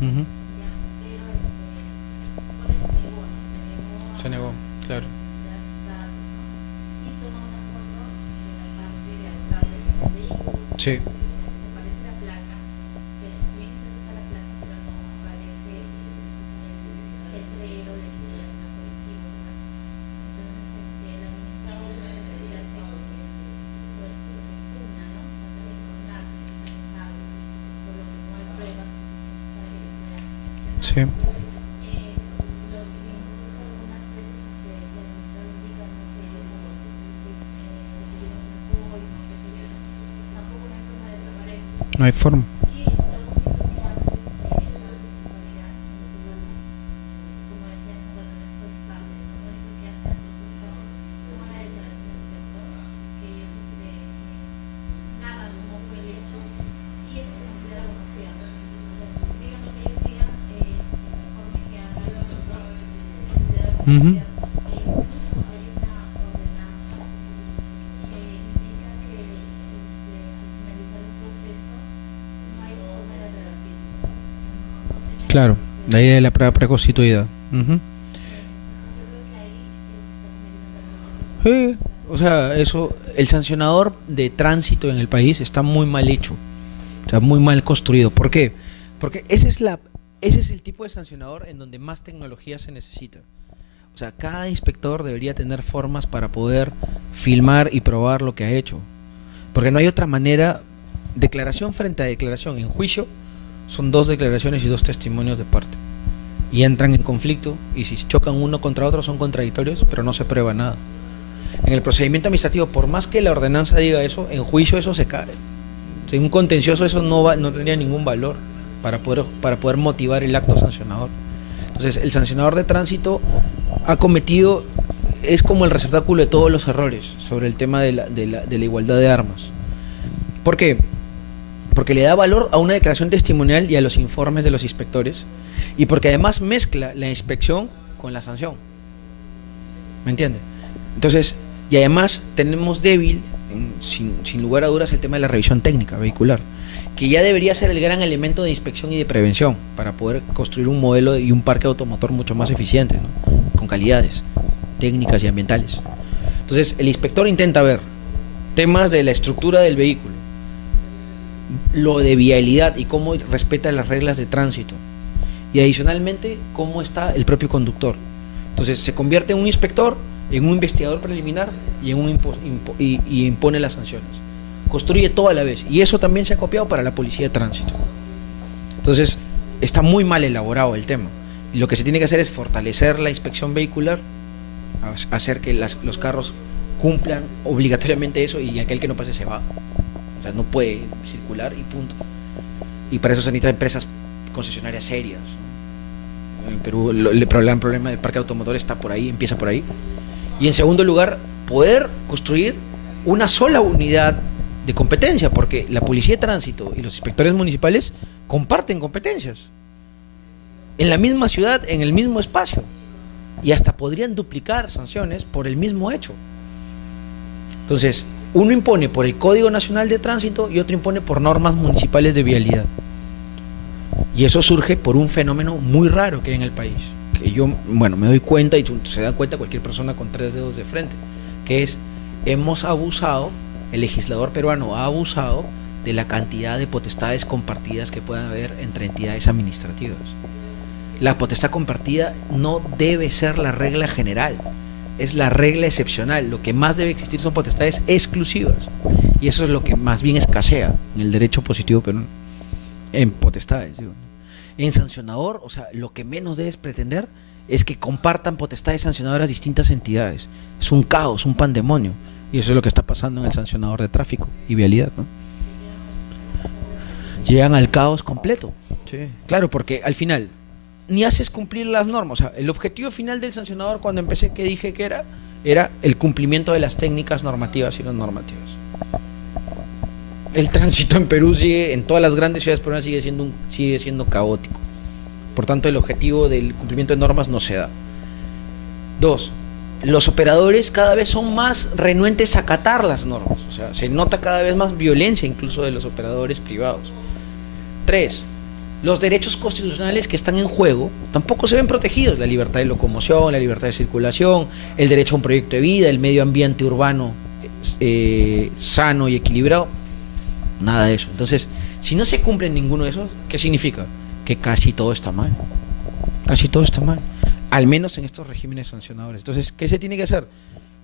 Uh-huh. Se negó, claro. Sí. Sí. No hay forma. Ujú. Claro, la idea de la preconstituida. Ujú. Sí, o sea, eso, el sancionador de tránsito en el país está muy mal hecho, o sea, muy mal construido. ¿Por qué? Porque ese es el tipo de sancionador en donde más tecnología se necesita. O sea, cada inspector debería tener formas para poder filmar y probar lo que ha hecho. Porque no hay otra manera, declaración frente a declaración. En juicio son dos declaraciones y dos testimonios de parte. Y entran en conflicto, y si chocan uno contra otro son contradictorios, pero no se prueba nada. En el procedimiento administrativo, por más que la ordenanza diga eso, en juicio eso se cae. En un contencioso eso no tendría ningún valor para poder motivar el acto sancionador. Entonces, el sancionador de tránsito ha cometido, es como el receptáculo de todos los errores sobre el tema de la igualdad de armas. ¿Por qué? Porque le da valor a una declaración testimonial y a los informes de los inspectores, y porque además mezcla la inspección con la sanción. ¿Me entiende? Entonces, y además tenemos débil, sin lugar a dudas, el tema de la revisión técnica vehicular, que ya debería ser el gran elemento de inspección y de prevención para poder construir un modelo y un parque automotor mucho más eficiente, ¿no? Con calidades técnicas y ambientales. Entonces, el inspector intenta ver temas de la estructura del vehículo, lo de vialidad y cómo respeta las reglas de tránsito, y adicionalmente cómo está el propio conductor. Entonces se convierte en un inspector, en un investigador preliminar y y impone las sanciones. Construye todo a la vez, y eso también se ha copiado para la policía de tránsito. Entonces está muy mal elaborado el tema, y lo que se tiene que hacer es fortalecer la inspección vehicular, hacer que los carros cumplan obligatoriamente eso, y aquel que no pase se va. O sea, no puede circular y punto. Y para eso se necesitan empresas concesionarias serias, ¿no? En Perú el gran problema del parque automotor está por ahí, empieza por ahí. Y en segundo lugar, poder construir una sola unidad de competencia, porque la policía de tránsito y los inspectores municipales comparten competencias en la misma ciudad, en el mismo espacio, y hasta podrían duplicar sanciones por el mismo hecho. Entonces, uno impone por el Código Nacional de Tránsito y otro impone por normas municipales de vialidad. Y eso surge por un fenómeno muy raro que hay en el país, que yo, bueno, me doy cuenta, y se da cuenta cualquier persona con 3 dedos de frente, que es, hemos abusado, el legislador peruano ha abusado de la cantidad de potestades compartidas que pueden haber entre entidades administrativas. La potestad compartida no debe ser la regla general, es la regla excepcional. Lo que más debe existir son potestades exclusivas, y eso es lo que más bien escasea en el derecho positivo peruano, en potestades, digo. En sancionador, o sea, lo que menos debes pretender es que compartan potestades sancionadoras distintas entidades. Es un caos, un pandemonio, y eso es lo que está pasando en el sancionador de tráfico y vialidad, ¿no? Llegan al caos completo. Sí. Claro, porque al final ni haces cumplir las normas. O sea, el objetivo final del sancionador, cuando empecé, que dije que era el cumplimiento de las técnicas normativas y no normativas. El tránsito en Perú en todas las grandes ciudades peruanas sigue siendo caótico. Por tanto, el objetivo del cumplimiento de normas no se da. 2. Los operadores cada vez son más renuentes a acatar las normas. O sea, se nota cada vez más violencia incluso de los operadores privados. 3. Los derechos constitucionales que están en juego tampoco se ven protegidos. La libertad de locomoción, la libertad de circulación, el derecho a un proyecto de vida, el medio ambiente urbano sano y equilibrado. Nada de eso. Entonces, si no se cumple ninguno de esos, ¿qué significa? Que casi todo está mal. Casi todo está mal. Al menos en estos regímenes sancionadores. Entonces, ¿qué se tiene que hacer?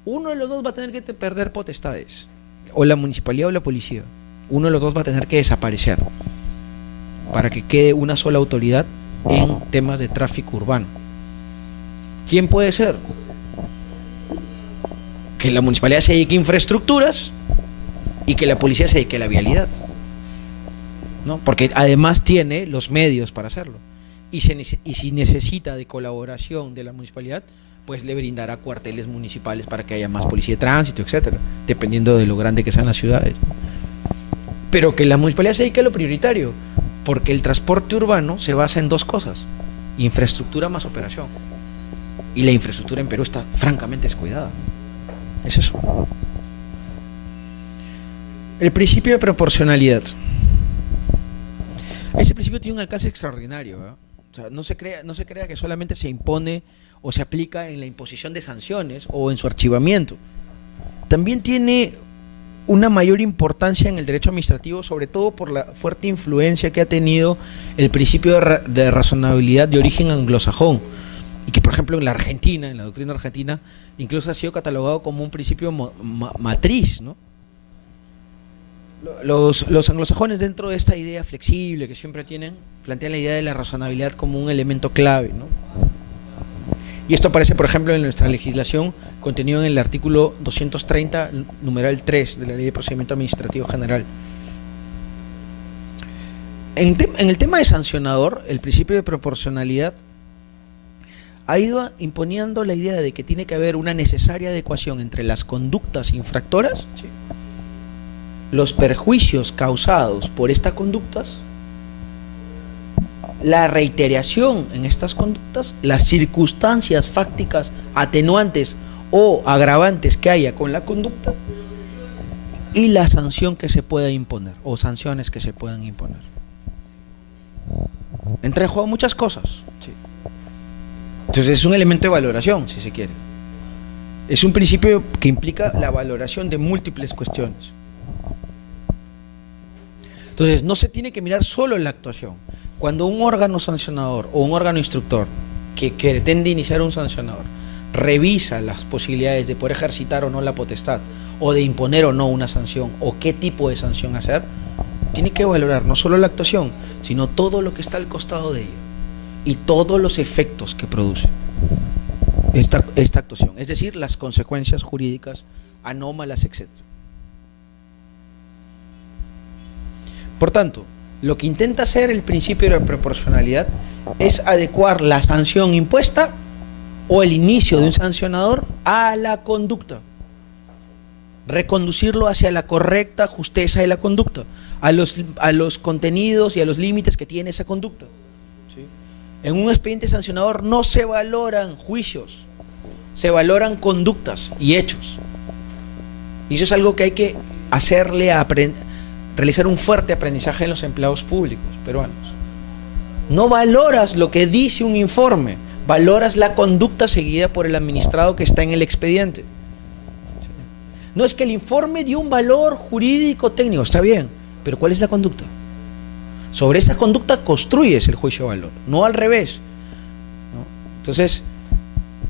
Uno de los dos va a tener que perder potestades. O la municipalidad o la policía. Uno de los dos va a tener que desaparecer, para que quede una sola autoridad en temas de tráfico urbano. ¿Quién puede ser? Que la municipalidad se dedique a infraestructuras y que la policía se dedique a la vialidad, ¿no? Porque además tiene los medios para hacerlo. Y si necesita de colaboración de la municipalidad, pues le brindará cuarteles municipales para que haya más policía de tránsito, etcétera, dependiendo de lo grande que sean las ciudades. Pero que la municipalidad se dedique a lo prioritario, porque el transporte urbano se basa en dos cosas: infraestructura más operación. Y la infraestructura en Perú está francamente descuidada. Es eso. El principio de proporcionalidad. Ese principio tiene un alcance extraordinario, ¿eh? O sea, no se crea que solamente se impone o se aplica en la imposición de sanciones o en su archivamiento. También tiene una mayor importancia en el derecho administrativo, sobre todo por la fuerte influencia que ha tenido el principio de razonabilidad de origen anglosajón, y que, por ejemplo, en la Argentina, en la doctrina argentina, incluso ha sido catalogado como un principio matriz, ¿no? Los anglosajones, dentro de esta idea flexible que siempre tienen, plantean la idea de la razonabilidad como un elemento clave, ¿no? Y esto aparece, por ejemplo, en nuestra legislación, contenido en el artículo 230, numeral 3 de la Ley de Procedimiento Administrativo General. En el tema de sancionador, el principio de proporcionalidad ha ido imponiendo la idea de que tiene que haber una necesaria adecuación entre las conductas infractoras, ¿sí?, los perjuicios causados por estas conductas, la reiteración en estas conductas, las circunstancias fácticas atenuantes o agravantes que haya con la conducta, y la sanción que se pueda imponer o sanciones que se puedan imponer. Entra en juego muchas cosas, ¿sí? Entonces es un elemento de valoración, si se quiere. Es un principio que implica la valoración de múltiples cuestiones. Entonces no se tiene que mirar solo la actuación. Cuando un órgano sancionador o un órgano instructor que pretende iniciar un sancionador revisa las posibilidades de poder ejercitar o no la potestad, o de imponer o no una sanción, o qué tipo de sanción hacer, tiene que valorar no solo la actuación, sino todo lo que está al costado de ella y todos los efectos que produce esta actuación, es decir, las consecuencias jurídicas anómalas, etc. Por tanto, lo que intenta hacer el principio de proporcionalidad es adecuar la sanción impuesta o el inicio de un sancionador a la conducta, reconducirlo hacia la correcta justeza de la conducta, a los contenidos y a los límites que tiene esa conducta, ¿sí? En un expediente sancionador no se valoran juicios, se valoran conductas y hechos, y eso es algo que hay que hacerle realizar un fuerte aprendizaje en los empleados públicos peruanos. No valoras lo que dice un informe, valoras la conducta seguida por el administrado que está en el expediente. No es que el informe dio un valor jurídico técnico, está bien, pero ¿cuál es la conducta? Sobre esa conducta construyes el juicio de valor, no al revés, ¿no? Entonces,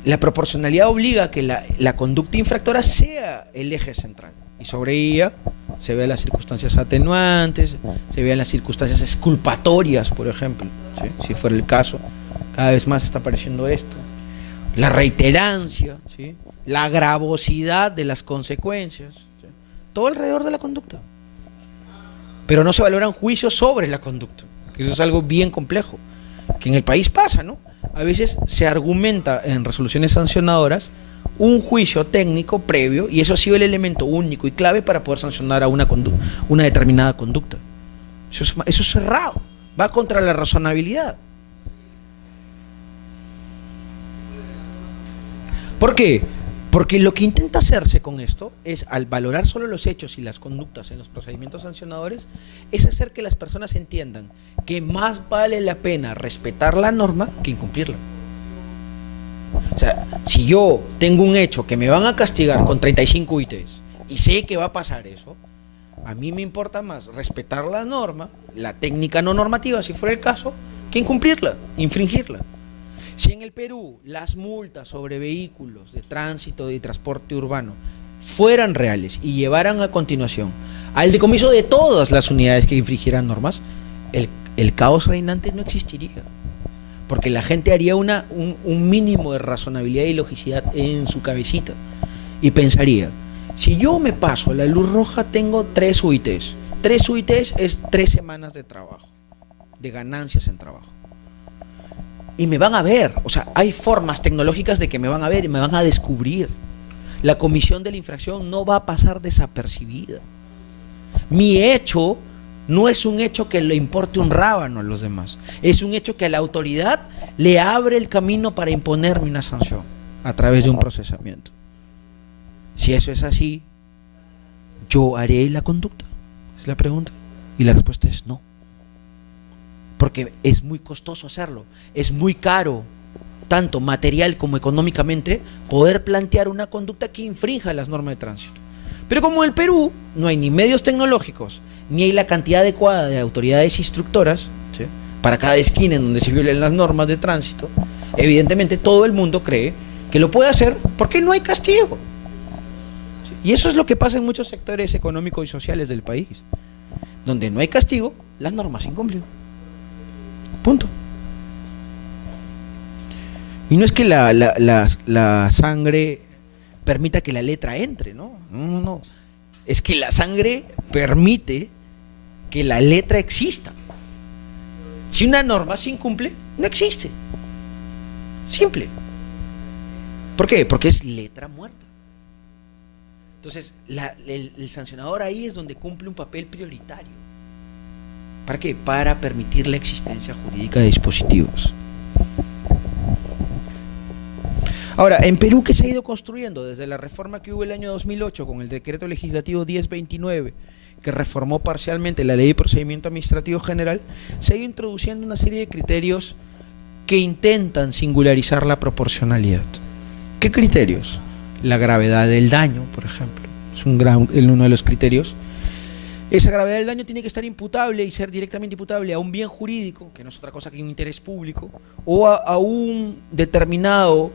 la proporcionalidad obliga a que la conducta infractora sea el eje central, y sobre ella se vean las circunstancias atenuantes, se vean las circunstancias exculpatorias, por ejemplo, ¿sí?, si fuera el caso. Cada vez más está apareciendo esto. La reiterancia, ¿sí?, la gravosidad de las consecuencias, ¿sí?, todo alrededor de la conducta. Pero no se valoran juicios sobre la conducta, que eso es algo bien complejo, que en el país pasa, ¿no? A veces se argumenta en resoluciones sancionadoras un juicio técnico previo, y eso ha sido el elemento único y clave para poder sancionar a una determinada conducta. Eso es cerrado, va contra la razonabilidad. ¿Por qué? Porque lo que intenta hacerse con esto es, al valorar solo los hechos y las conductas en los procedimientos sancionadores, es hacer que las personas entiendan que más vale la pena respetar la norma que incumplirla. O sea, si yo tengo un hecho que me van a castigar con 35 UITs y sé que va a pasar eso, a mí me importa más respetar la norma, la técnica no normativa, si fuera el caso, que incumplirla, infringirla. Si en el Perú las multas sobre vehículos de tránsito y transporte urbano fueran reales y llevaran a continuación al decomiso de todas las unidades que infringieran normas, el caos reinante no existiría. porque la gente haría un mínimo de razonabilidad y logicidad en su cabecita y pensaría, si yo me paso a la luz roja tengo 3 UITs. 3 UITs es 3 semanas de trabajo, de ganancias en trabajo. Y me van a ver, o sea, hay formas tecnológicas de que me van a ver y me van a descubrir. La comisión de la infracción no va a pasar desapercibida. Mi hecho no es un hecho que le importe un rábano a los demás, es un hecho que a la autoridad le abre el camino para imponerme una sanción a través de un procesamiento. Si eso es así, ¿yo haré la conducta? Es la pregunta. Y la respuesta es no. Porque es muy costoso hacerlo, es muy caro, tanto material como económicamente, poder plantear una conducta que infrinja las normas de tránsito. Pero como en el Perú no hay ni medios tecnológicos, ni hay la cantidad adecuada de autoridades instructoras, ¿sí?, para cada esquina en donde se violen las normas de tránsito, evidentemente todo el mundo cree que lo puede hacer porque no hay castigo. ¿Sí? Y eso es lo que pasa en muchos sectores económicos y sociales del país. Donde no hay castigo, las normas se incumplen. Punto. Y no es que la sangre permita que la letra entre, ¿no? No. Es que la sangre permite que la letra exista. Si una norma se incumple, no existe. Simple. ¿Por qué? Porque es letra muerta. Entonces, el sancionador ahí es donde cumple un papel prioritario. ¿Para qué? Para permitir la existencia jurídica de dispositivos. Ahora, en Perú, ¿qué se ha ido construyendo? Desde la reforma que hubo el año 2008 con el decreto legislativo 1029, que reformó parcialmente la ley de procedimiento administrativo general, se ha ido introduciendo una serie de criterios que intentan singularizar la proporcionalidad. ¿Qué criterios? La gravedad del daño, por ejemplo, es uno de los criterios. Esa gravedad del daño tiene que estar imputable y ser directamente imputable a un bien jurídico, que no es otra cosa que un interés público, o a un determinado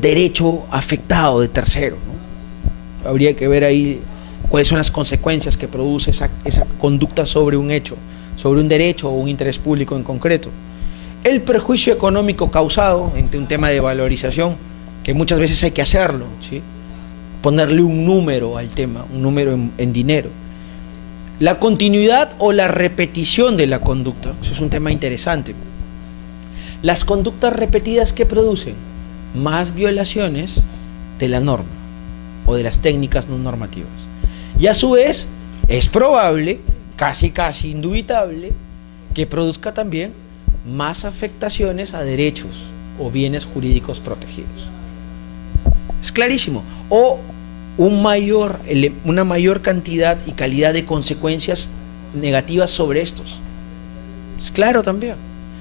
derecho afectado de tercero, ¿no? Habría que ver ahí cuáles son las consecuencias que produce esa conducta sobre un hecho, sobre un derecho o un interés público en concreto. El perjuicio económico causado entre un tema de valorización, que muchas veces hay que hacerlo, ¿sí?, ponerle un número al tema, un número en dinero. La continuidad o la repetición de la conducta, eso es un tema interesante. Las conductas repetidas, ¿qué producen? Más violaciones de la norma o de las técnicas no normativas. Y a su vez, es probable, casi indubitable, que produzca también más afectaciones a derechos o bienes jurídicos protegidos. Es clarísimo. O una mayor cantidad y calidad de consecuencias negativas sobre estos. Es claro también.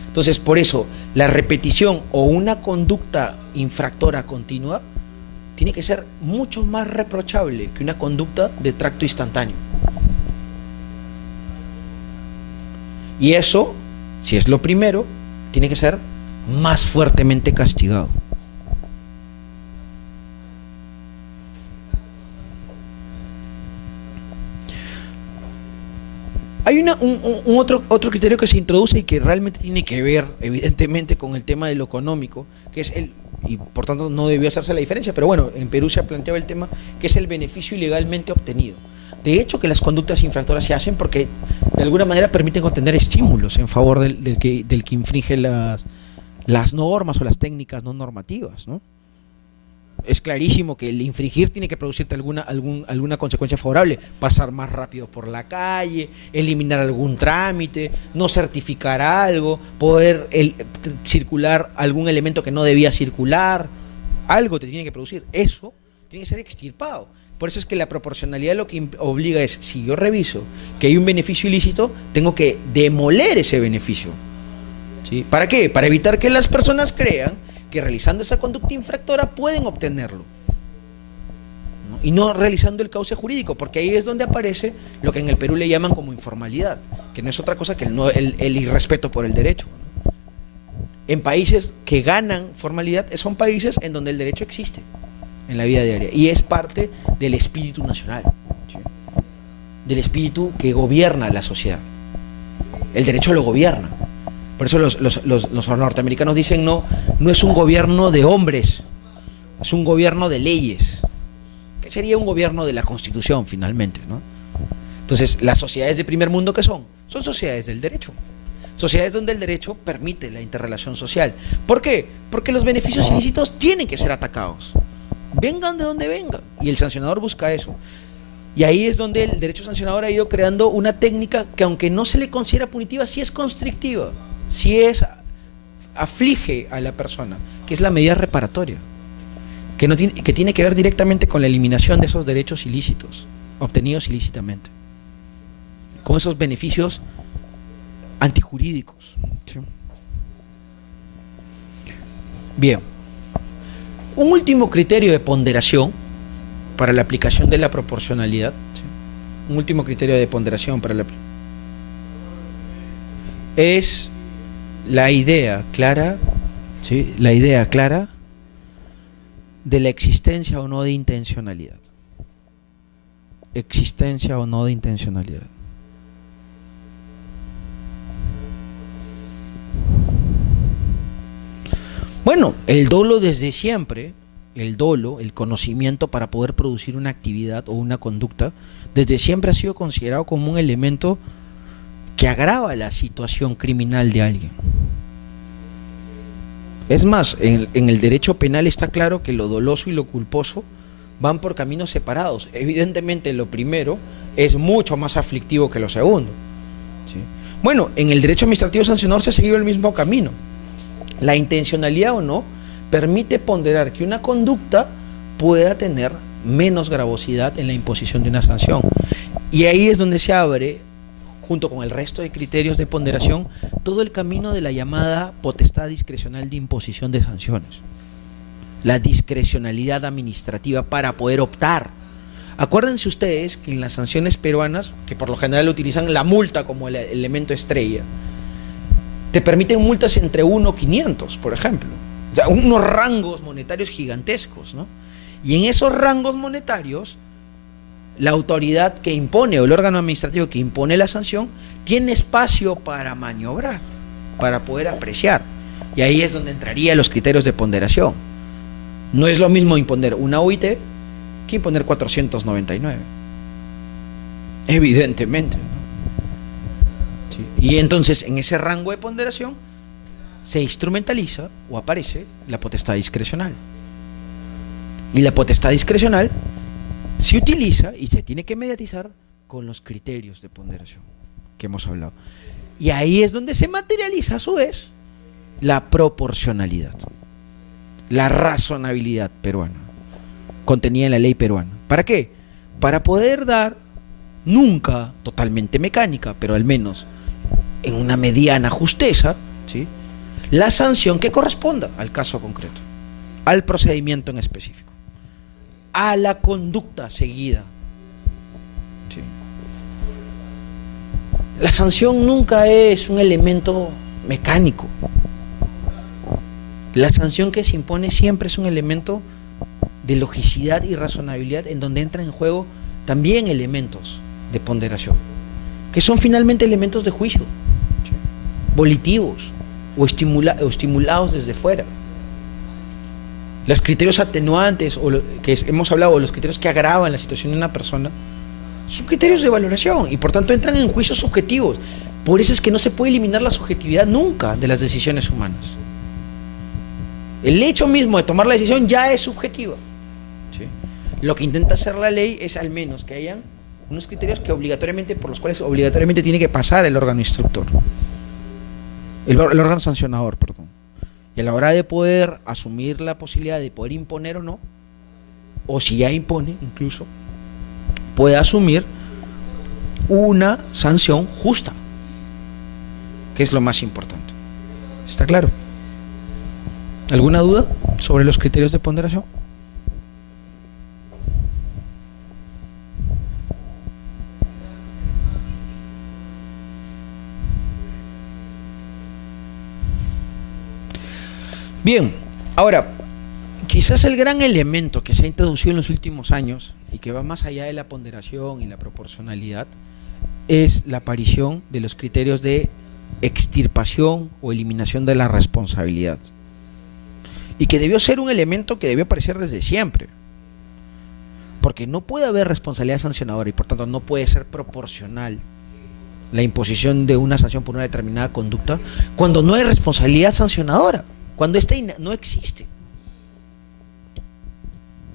Entonces, por eso, la repetición o una conducta infractora continua tiene que ser mucho más reprochable que una conducta de tracto instantáneo. Y eso, si es lo primero, tiene que ser más fuertemente castigado. Hay otro criterio que se introduce y que realmente tiene que ver, evidentemente, con el tema de lo económico, que es y por tanto no debió hacerse la diferencia, pero bueno, en Perú se ha planteado el tema, que es el beneficio ilegalmente obtenido. De hecho, que las conductas infractoras se hacen porque de alguna manera permiten obtener estímulos en favor del que infringe las normas o las técnicas no normativas, ¿no? Es clarísimo que el infringir tiene que producirte alguna consecuencia favorable, pasar más rápido por la calle, eliminar algún trámite, no certificar algo, poder circular algún elemento que no debía circular, algo te tiene que producir, eso tiene que ser extirpado. Por eso es que la proporcionalidad lo que obliga es, si yo reviso que hay un beneficio ilícito, tengo que demoler ese beneficio, ¿sí? ¿Para qué? Para evitar que las personas crean que realizando esa conducta infractora pueden obtenerlo, ¿no? Y no realizando el cauce jurídico, porque ahí es donde aparece lo que en el Perú le llaman como informalidad, que no es otra cosa que el irrespeto por el derecho, ¿no? En países que ganan formalidad, son países en donde el derecho existe en la vida diaria y es parte del espíritu nacional, ¿sí?, del espíritu que gobierna la sociedad. El derecho lo gobierna. Por eso los norteamericanos dicen no es un gobierno de hombres, es un gobierno de leyes, que sería un gobierno de la Constitución finalmente, ¿no? Entonces, las sociedades de primer mundo, ¿qué son? Son sociedades del derecho. Sociedades donde el derecho permite la interrelación social. ¿Por qué? Porque los beneficios ilícitos tienen que ser atacados. Vengan de donde vengan. Y el sancionador busca eso. Y ahí es donde el derecho sancionador ha ido creando una técnica que, aunque no se le considera punitiva, sí es constrictiva, sí aflige a la persona, que es la medida reparatoria, que tiene que ver directamente con la eliminación de esos derechos ilícitos, obtenidos ilícitamente, con esos beneficios antijurídicos. ¿Sí? Bien, un último criterio de ponderación para la aplicación de la proporcionalidad, ¿sí? Un último criterio de ponderación para es la idea clara, ¿sí? La idea clara de la existencia o no de intencionalidad. Existencia o no de intencionalidad. Bueno, el dolo desde siempre, el dolo, el conocimiento para poder producir una actividad o una conducta, desde siempre ha sido considerado como un elemento que agrava la situación criminal de alguien. Es más, en el derecho penal está claro que lo doloso y lo culposo van por caminos separados. Evidentemente lo primero es mucho más aflictivo que lo segundo, ¿sí? Bueno, en el derecho administrativo sancionador se ha seguido el mismo camino. La intencionalidad o no permite ponderar que una conducta pueda tener menos gravosidad en la imposición de una sanción. Y ahí es donde se abre, junto con el resto de criterios de ponderación, todo el camino de la llamada potestad discrecional de imposición de sanciones. La discrecionalidad administrativa para poder optar. Acuérdense ustedes que en las sanciones peruanas, que por lo general utilizan la multa como el elemento estrella, te permiten multas entre 1 y 500, por ejemplo. O sea, unos rangos monetarios gigantescos, ¿no? Y en esos rangos monetarios, la autoridad que impone, o el órgano administrativo que impone la sanción, tiene espacio para maniobrar, para poder apreciar. Y ahí es donde entrarían los criterios de ponderación. No es lo mismo imponer una OIT que imponer 499. Evidentemente, ¿no? Y entonces, en ese rango de ponderación, se instrumentaliza o aparece la potestad discrecional. Y la potestad discrecional se utiliza y se tiene que mediatizar con los criterios de ponderación que hemos hablado. Y ahí es donde se materializa, a su vez, la proporcionalidad, la razonabilidad peruana, contenida en la ley peruana. ¿Para qué? Para poder dar, nunca totalmente mecánica, pero al menos en una mediana justeza, ¿sí?, la sanción que corresponda al caso concreto, al procedimiento en específico, a la conducta seguida, ¿sí? La sanción nunca es un elemento mecánico. La sanción que se impone siempre es un elemento de logicidad y razonabilidad, en donde entran en juego también elementos de ponderación, que son finalmente elementos de juicio, ¿sí?, volitivos o estimulados desde fuera. Los criterios atenuantes que hemos hablado, o los criterios que agravan la situación de una persona, son criterios de valoración y por tanto entran en juicios subjetivos. Por eso es que no se puede eliminar la subjetividad nunca de las decisiones humanas. El hecho mismo de tomar la decisión ya es subjetiva, ¿sí? Lo que intenta hacer la ley es al menos que hayan unos criterios por los cuales obligatoriamente tiene que pasar el órgano instructor, el órgano sancionador, perdón. Y a la hora de poder asumir la posibilidad de poder imponer o no, o si ya impone incluso, puede asumir una sanción justa, que es lo más importante. ¿Está claro? ¿Alguna duda sobre los criterios de ponderación? Bien, ahora, quizás el gran elemento que se ha introducido en los últimos años y que va más allá de la ponderación y la proporcionalidad es la aparición de los criterios de extirpación o eliminación de la responsabilidad. Y que debió ser un elemento que debió aparecer desde siempre. Porque no puede haber responsabilidad sancionadora y por tanto no puede ser proporcional la imposición de una sanción por una determinada conducta cuando no hay responsabilidad sancionadora, cuando esta no existe.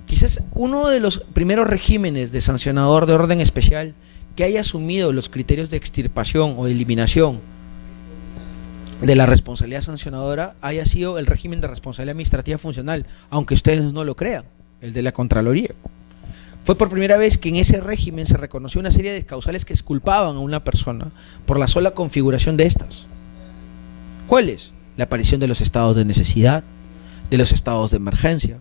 Quizás uno de los primeros regímenes de sancionador de orden especial que haya asumido los criterios de extirpación o de eliminación de la responsabilidad sancionadora haya sido el régimen de responsabilidad administrativa funcional, aunque ustedes no lo crean, el de la Contraloría. Fue por primera vez que en ese régimen se reconoció una serie de causales que exculpaban a una persona por la sola configuración de estas. ¿Cuáles? La aparición de los estados de necesidad, de los estados de emergencia,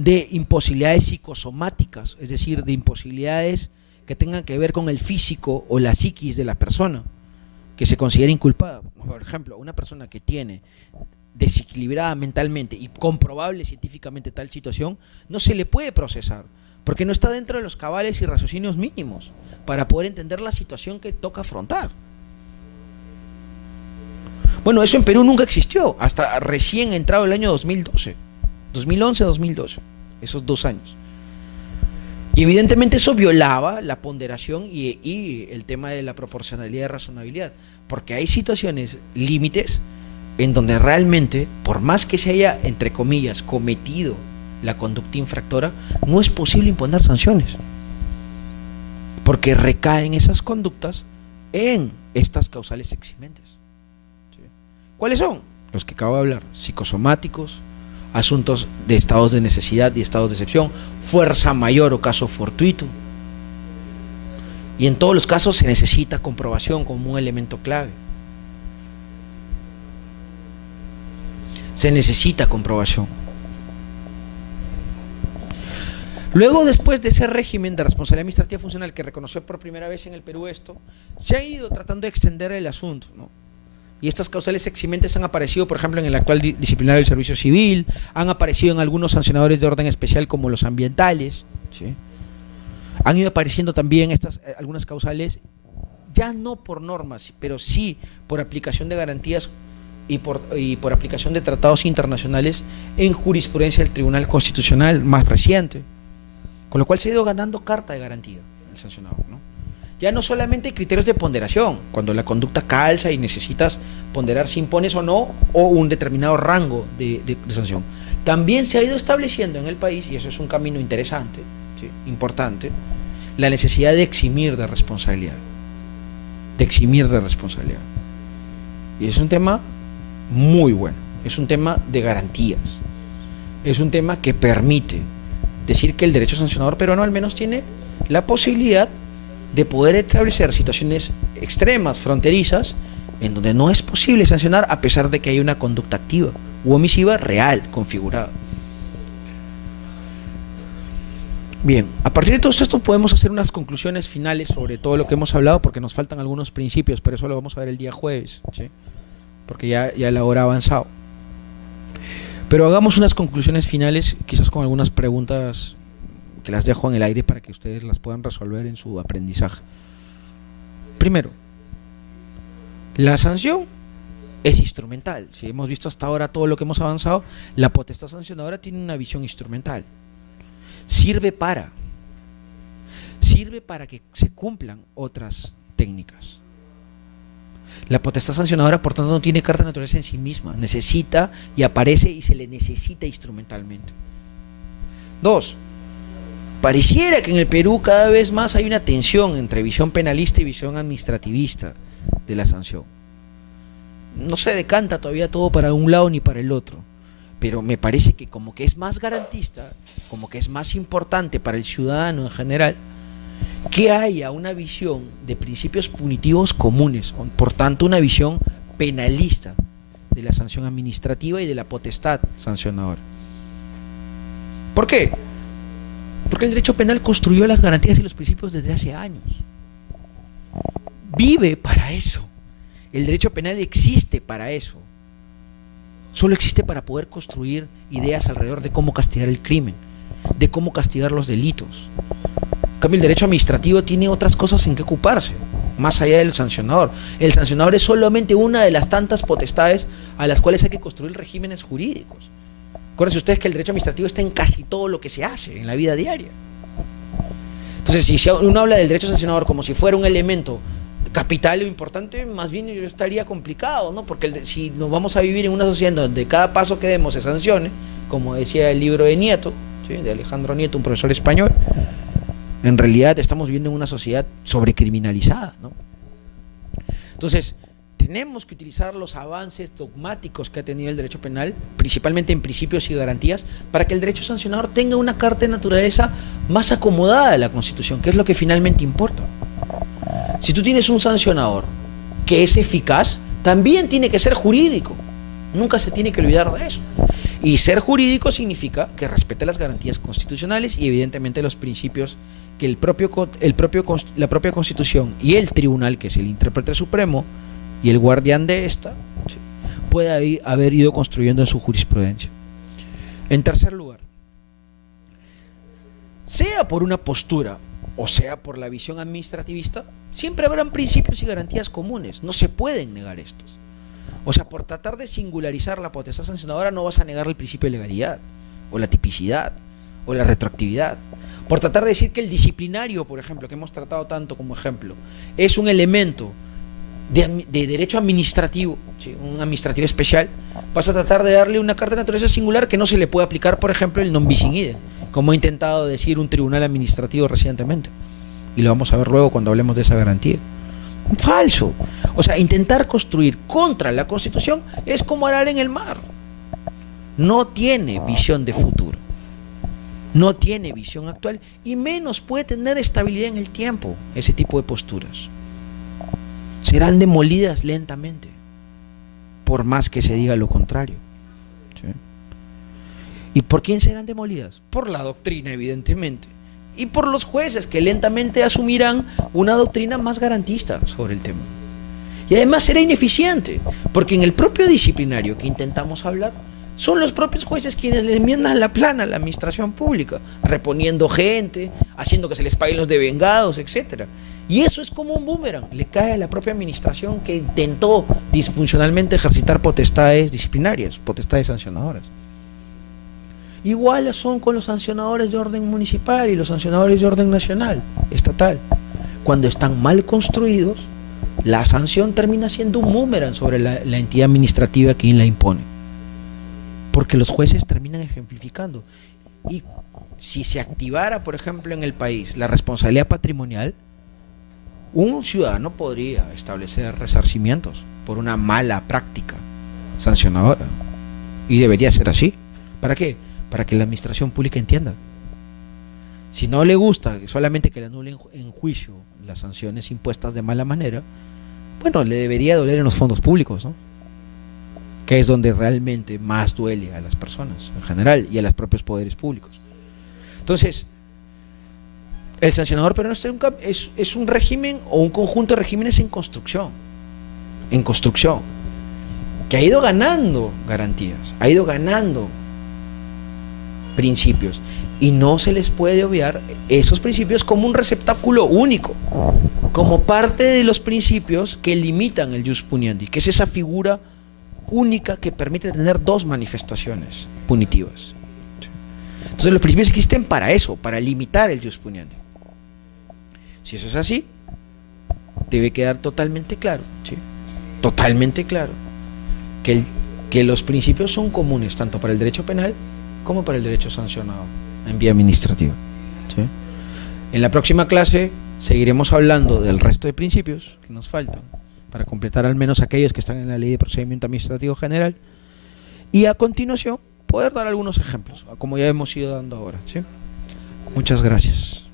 de imposibilidades psicosomáticas, es decir, de imposibilidades que tengan que ver con el físico o la psiquis de la persona que se considera inculpada. Por ejemplo, una persona que tiene desequilibrada mentalmente y comprobable científicamente tal situación, no se le puede procesar, porque no está dentro de los cabales y raciocinios mínimos para poder entender la situación que toca afrontar. Bueno, eso en Perú nunca existió, hasta recién entrado el año 2012. 2011-2012, esos 2 años. Y evidentemente eso violaba la ponderación y el tema de la proporcionalidad y razonabilidad, porque hay situaciones límites en donde realmente, por más que se haya, entre comillas, cometido la conducta infractora, no es posible imponer sanciones, porque recaen esas conductas en estas causales eximentes. ¿Sí? ¿Cuáles son? Los que acabo de hablar: psicosomáticos, asuntos de estados de necesidad y estados de excepción, fuerza mayor o caso fortuito. Y en todos los casos se necesita comprobación como un elemento clave. Se necesita comprobación. Luego, después de ese régimen de responsabilidad administrativa funcional que reconoció por primera vez en el Perú esto, se ha ido tratando de extender el asunto, ¿no? Y estas causales eximentes han aparecido, por ejemplo, en el actual disciplinario del servicio civil, han aparecido en algunos sancionadores de orden especial como los ambientales, ¿sí? Han ido apareciendo también algunas causales, ya no por normas, pero sí por aplicación de garantías y por aplicación de tratados internacionales en jurisprudencia del Tribunal Constitucional más reciente, con lo cual se ha ido ganando carta de garantía el sancionador, ¿no? Ya no solamente hay criterios de ponderación, cuando la conducta calza y necesitas ponderar si impones o no, o un determinado rango de sanción. También se ha ido estableciendo en el país, y eso es un camino interesante, ¿sí?, importante, la necesidad de eximir de responsabilidad. De eximir de responsabilidad. Y es un tema muy bueno, es un tema de garantías, es un tema que permite decir que el derecho sancionador peruano al menos tiene la posibilidad de poder establecer situaciones extremas, fronterizas, en donde no es posible sancionar a pesar de que hay una conducta activa u omisiva real, configurada. Bien, a partir de todo esto podemos hacer unas conclusiones finales sobre todo lo que hemos hablado, porque nos faltan algunos principios, pero eso lo vamos a ver el día jueves, ¿sí?, porque ya la hora ha avanzado. Pero hagamos unas conclusiones finales, quizás con algunas preguntas que las dejo en el aire para que ustedes las puedan resolver en su aprendizaje. Primero, la sanción es instrumental. Si hemos visto hasta ahora todo lo que hemos avanzado, la potestad sancionadora tiene una visión instrumental. Sirve para que se cumplan otras técnicas. La potestad sancionadora, por tanto, no tiene carta de naturaleza en sí misma. Necesita y aparece y se le necesita instrumentalmente. 2. Pareciera que en el Perú cada vez más hay una tensión entre visión penalista y visión administrativista de la sanción. No se decanta todavía todo para un lado ni para el otro, pero me parece que como que es más garantista, como que es más importante para el ciudadano en general, que haya una visión de principios punitivos comunes, por tanto una visión penalista de la sanción administrativa y de la potestad sancionadora. ¿Por qué? Porque el derecho penal construyó las garantías y los principios desde hace años. Vive para eso. El derecho penal existe para eso. Solo existe para poder construir ideas alrededor de cómo castigar el crimen, de cómo castigar los delitos. En cambio, el derecho administrativo tiene otras cosas en que ocuparse. más allá del sancionador. El sancionador es solamente una de las tantas potestades a las cuales hay que construir regímenes jurídicos. Acuérdense ustedes que el derecho administrativo está en casi todo lo que se hace en la vida diaria. Entonces, si uno habla del derecho sancionador como si fuera un elemento capital o importante, más bien estaría complicado, ¿no? Porque si nos vamos a vivir en una sociedad donde cada paso que demos se sancione, como decía el libro de Nieto, ¿sí?, de Alejandro Nieto, un profesor español, en realidad estamos viviendo en una sociedad sobrecriminalizada, ¿no? Entonces, tenemos que utilizar los avances dogmáticos que ha tenido el derecho penal, principalmente en principios y garantías, para que el derecho sancionador tenga una carta de naturaleza más acomodada a la Constitución, que es lo que finalmente importa. Si tú tienes un sancionador que es eficaz, también tiene que ser jurídico. Nunca se tiene que olvidar de eso. Y ser jurídico significa que respete las garantías constitucionales y evidentemente los principios que la propia Constitución y el tribunal, que es el intérprete supremo y el guardián de esta, ¿sí?, puede haber ido construyendo en su jurisprudencia. En tercer lugar, sea por una postura o sea por la visión administrativista, siempre habrán principios y garantías comunes, no se pueden negar estos. O sea, por tratar de singularizar la potestad sancionadora no vas a negar el principio de legalidad, o la tipicidad, o la retroactividad. Por tratar de decir que el disciplinario, por ejemplo, que hemos tratado tanto como ejemplo, es un elemento de derecho administrativo, ¿sí?, un administrativo especial, vas a tratar de darle una carta de naturaleza singular que no se le puede aplicar, por ejemplo, el non bis in idem, como ha intentado decir un tribunal administrativo recientemente. Y lo vamos a ver luego cuando hablemos de esa garantía. Falso. O sea, intentar construir contra la Constitución es como arar en el mar. No tiene visión de futuro, no tiene visión actual y menos puede tener estabilidad en el tiempo. Ese tipo de posturas serán demolidas lentamente, por más que se diga lo contrario, ¿sí? ¿Y por quién serán demolidas? Por la doctrina, evidentemente, y por los jueces, que lentamente asumirán una doctrina más garantista sobre el tema. Y además será ineficiente, porque en el propio disciplinario que intentamos hablar, son los propios jueces quienes le enmiendan la plana a la administración pública, reponiendo gente, haciendo que se les paguen los devengados, etcétera. Y eso es como un boomerang, le cae a la propia administración que intentó disfuncionalmente ejercitar potestades disciplinarias, potestades sancionadoras. Igual son con los sancionadores de orden municipal y los sancionadores de orden nacional, estatal. Cuando están mal construidos, la sanción termina siendo un boomerang sobre la entidad administrativa quien la impone, porque los jueces terminan ejemplificando. Y si se activara, por ejemplo, en el país la responsabilidad patrimonial, un ciudadano podría establecer resarcimientos por una mala práctica sancionadora, y debería ser así. ¿Para qué? Para que la administración pública entienda. Si no le gusta solamente que le anulen en juicio las sanciones impuestas de mala manera, bueno, le debería doler en los fondos públicos, ¿no?, que es donde realmente más duele a las personas en general y a los propios poderes públicos. Entonces, el sancionador peruano es un régimen o un conjunto de regímenes en construcción, que ha ido ganando garantías, ha ido ganando principios, y no se les puede obviar esos principios como un receptáculo único, como parte de los principios que limitan el jus puniendi, que es esa figura única que permite tener dos manifestaciones punitivas. Entonces los principios existen para eso, para limitar el jus puniendi. Si eso es así, debe quedar totalmente claro, ¿sí?, totalmente claro, que los principios son comunes tanto para el derecho penal como para el derecho sancionado en vía administrativa, ¿sí? En la próxima clase seguiremos hablando del resto de principios que nos faltan para completar al menos aquellos que están en la Ley de Procedimiento Administrativo General, y a continuación poder dar algunos ejemplos, como ya hemos ido dando ahora, ¿sí? Muchas gracias.